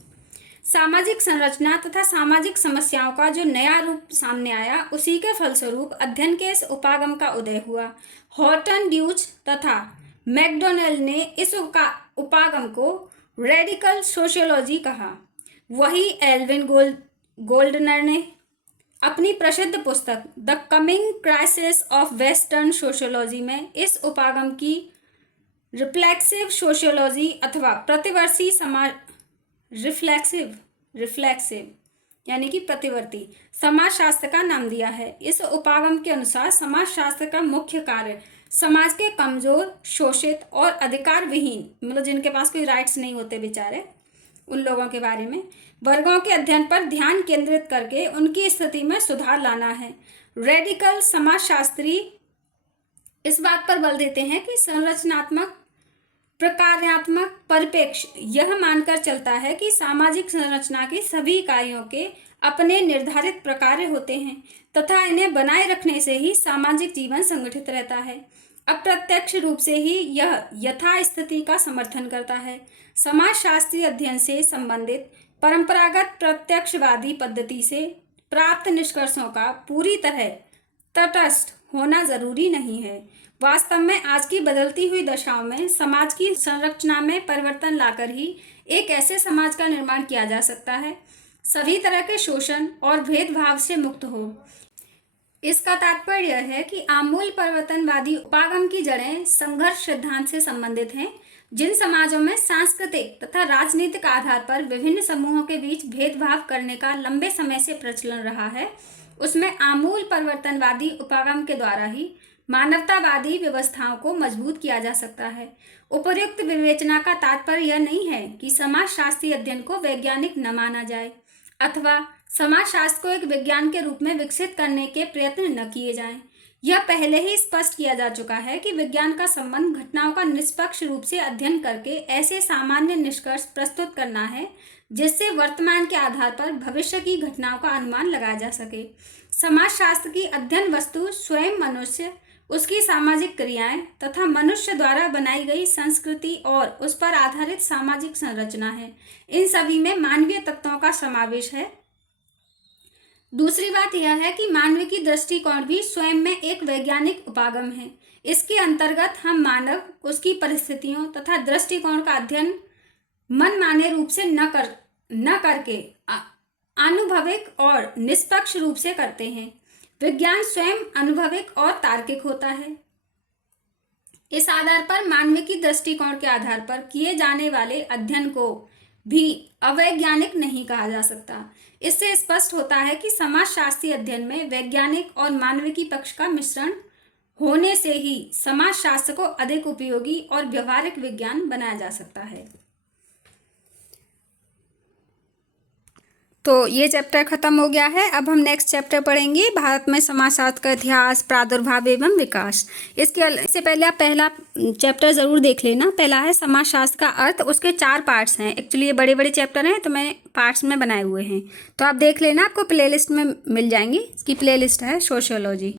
सामाजिक संरचना तथा सामाजिक समस्याओं का जो नया रूप सामने आया, उसी के फलस्वरूप अध्ययन के इस उपागम का उदय हुआ। हॉर्टन, ड्यूच तथा मैकडोनेल ने इस उपागम को रेडिकल सोशियोलॉजी कहा। वही एल्विन गोल्डनर ने अपनी प्रसिद्ध पुस्तक the coming crisis of western sociology में इस उपागम की रिफ्लेक्सिव सोशियोलॉजी अथवा प्रतिवर्ती समाज रिफ्लेक्सिव यानी कि प्रतिवर्ती समाजशास्त्र का नाम दिया है। इस उपागम के अनुसार समाजशास्त्र का मुख्य कार्य समाज के कमजोर, शोषित और अधिकार विहीन, मतलब जिनके पास कोई राइट्स नहीं होते बेचारे, उन लोगों के बारे में वर्गों के अध्ययन पर ध्यान केंद्रित करके उनकी स्थिति में सुधार लाना है। रेडिकल समाजशास्त्री इस बात पर बल देते हैं कि संरचनात्मक प्रकार्यात्मक परिप्रेक्ष्य यह मानकर चलता है कि सामाजिक संरचना की सभी इकाइयों के अपने निर्धारित प्रकार्य होते हैं तथा इन्हें बनाए रखने से ही सामाजिक जीवन संगठित रहता है। अप्रत्यक्ष रूप से ही यह यथास्थिति का समर्थन करता है। समाजशास्त्रीय अध्ययन से संबंधित परंपरागत प्रत्यक्षवादी पद्धति से प्राप्त निष्कर्षों का पूरी तरह तटस्थ होना जरूरी नहीं है। वास्तव में आज की बदलती हुई दशाओं में समाज की संरचना में परिवर्तन लाकर ही एक ऐसे समाज का निर्माण किया जा सकता है सभी तरह के शोषण और भेदभाव से मुक्त हो। इसका तात्पर्य यह है कि आमूल परिवर्तनवादी उपागम की जड़ें संघर्ष सिद्धांत से संबंधित हैं। जिन समाजों में सांस्कृतिक तथा राजनीतिक आधार पर विभिन्न समूहों के बीच भेदभाव करने का लंबे समय से प्रचलन रहा है, उसमें आमूल परिवर्तनवादी उपागम के द्वारा ही मानवतावादी व्यवस्थाओं को मजबूत किया जा सकता है। उपर्युक्त विवेचना का तात्पर्य यह नहीं है कि समाजशास्त्रीय अध्ययन को वैज्ञानिक न माना जाए अथवा समाजशास्त्र को एक विज्ञान के रूप में विकसित करने के प्रयत्न न किए जाएं। यह पहले ही स्पष्ट किया जा चुका है कि विज्ञान का संबंध घटनाओं का निष्पक्ष रूप से अध्ययन करके ऐसे सामान्य निष्कर्ष प्रस्तुत करना है जिससे वर्तमान के आधार पर भविष्य की घटनाओं का अनुमान लगाया जा सके। समाजशास्त्र की अध्ययन वस्तु स्वयं मनुष्य, उसकी सामाजिक क्रियाएं तथा मनुष्य द्वारा बनाई गई संस्कृति और उस पर आधारित सामाजिक संरचना है। इन सभी में मानवीय तत्वों का समावेश है। दूसरी बात यह है कि मानविकी दृष्टिकोण भी स्वयं में एक वैज्ञानिक उपागम है। इसके अंतर्गत हम मानव, उसकी परिस्थितियों तथा दृष्टिकोण का अध्ययन मनमाने रूप से न करके आनुभविक और निष्पक्ष रूप से करते हैं। विज्ञान स्वयं अनुभविक और तार्किक होता है। इस आधार पर मानविकी दृष्टिकोण के आधार पर किए जाने वाले अध्ययन को भी अवैज्ञानिक नहीं कहा जा सकता। इससे स्पष्ट होता है कि समाजशास्त्रीय अध्ययन में वैज्ञानिक और मानविकी पक्ष का मिश्रण होने से ही समाजशास्त्र को अधिक उपयोगी और व्यवहारिक विज्ञान बनाया जा सकता है। तो ये चैप्टर खत्म हो गया है। अब हम नेक्स्ट चैप्टर पढ़ेंगे, भारत में समाजशास्त्र का इतिहास, प्रादुर्भाव एवं विकास। इससे पहले आप पहला चैप्टर ज़रूर देख लेना। पहला है समाजशास्त्र का अर्थ, उसके 4 पार्ट्स हैं। एक्चुअली ये बड़े बड़े चैप्टर हैं तो मैंने पार्ट्स में बनाए हुए हैं, तो आप देख लेना, आपको प्लेलिस्ट में मिल जाएंगी। इसकी प्लेलिस्ट है सोशियोलॉजी।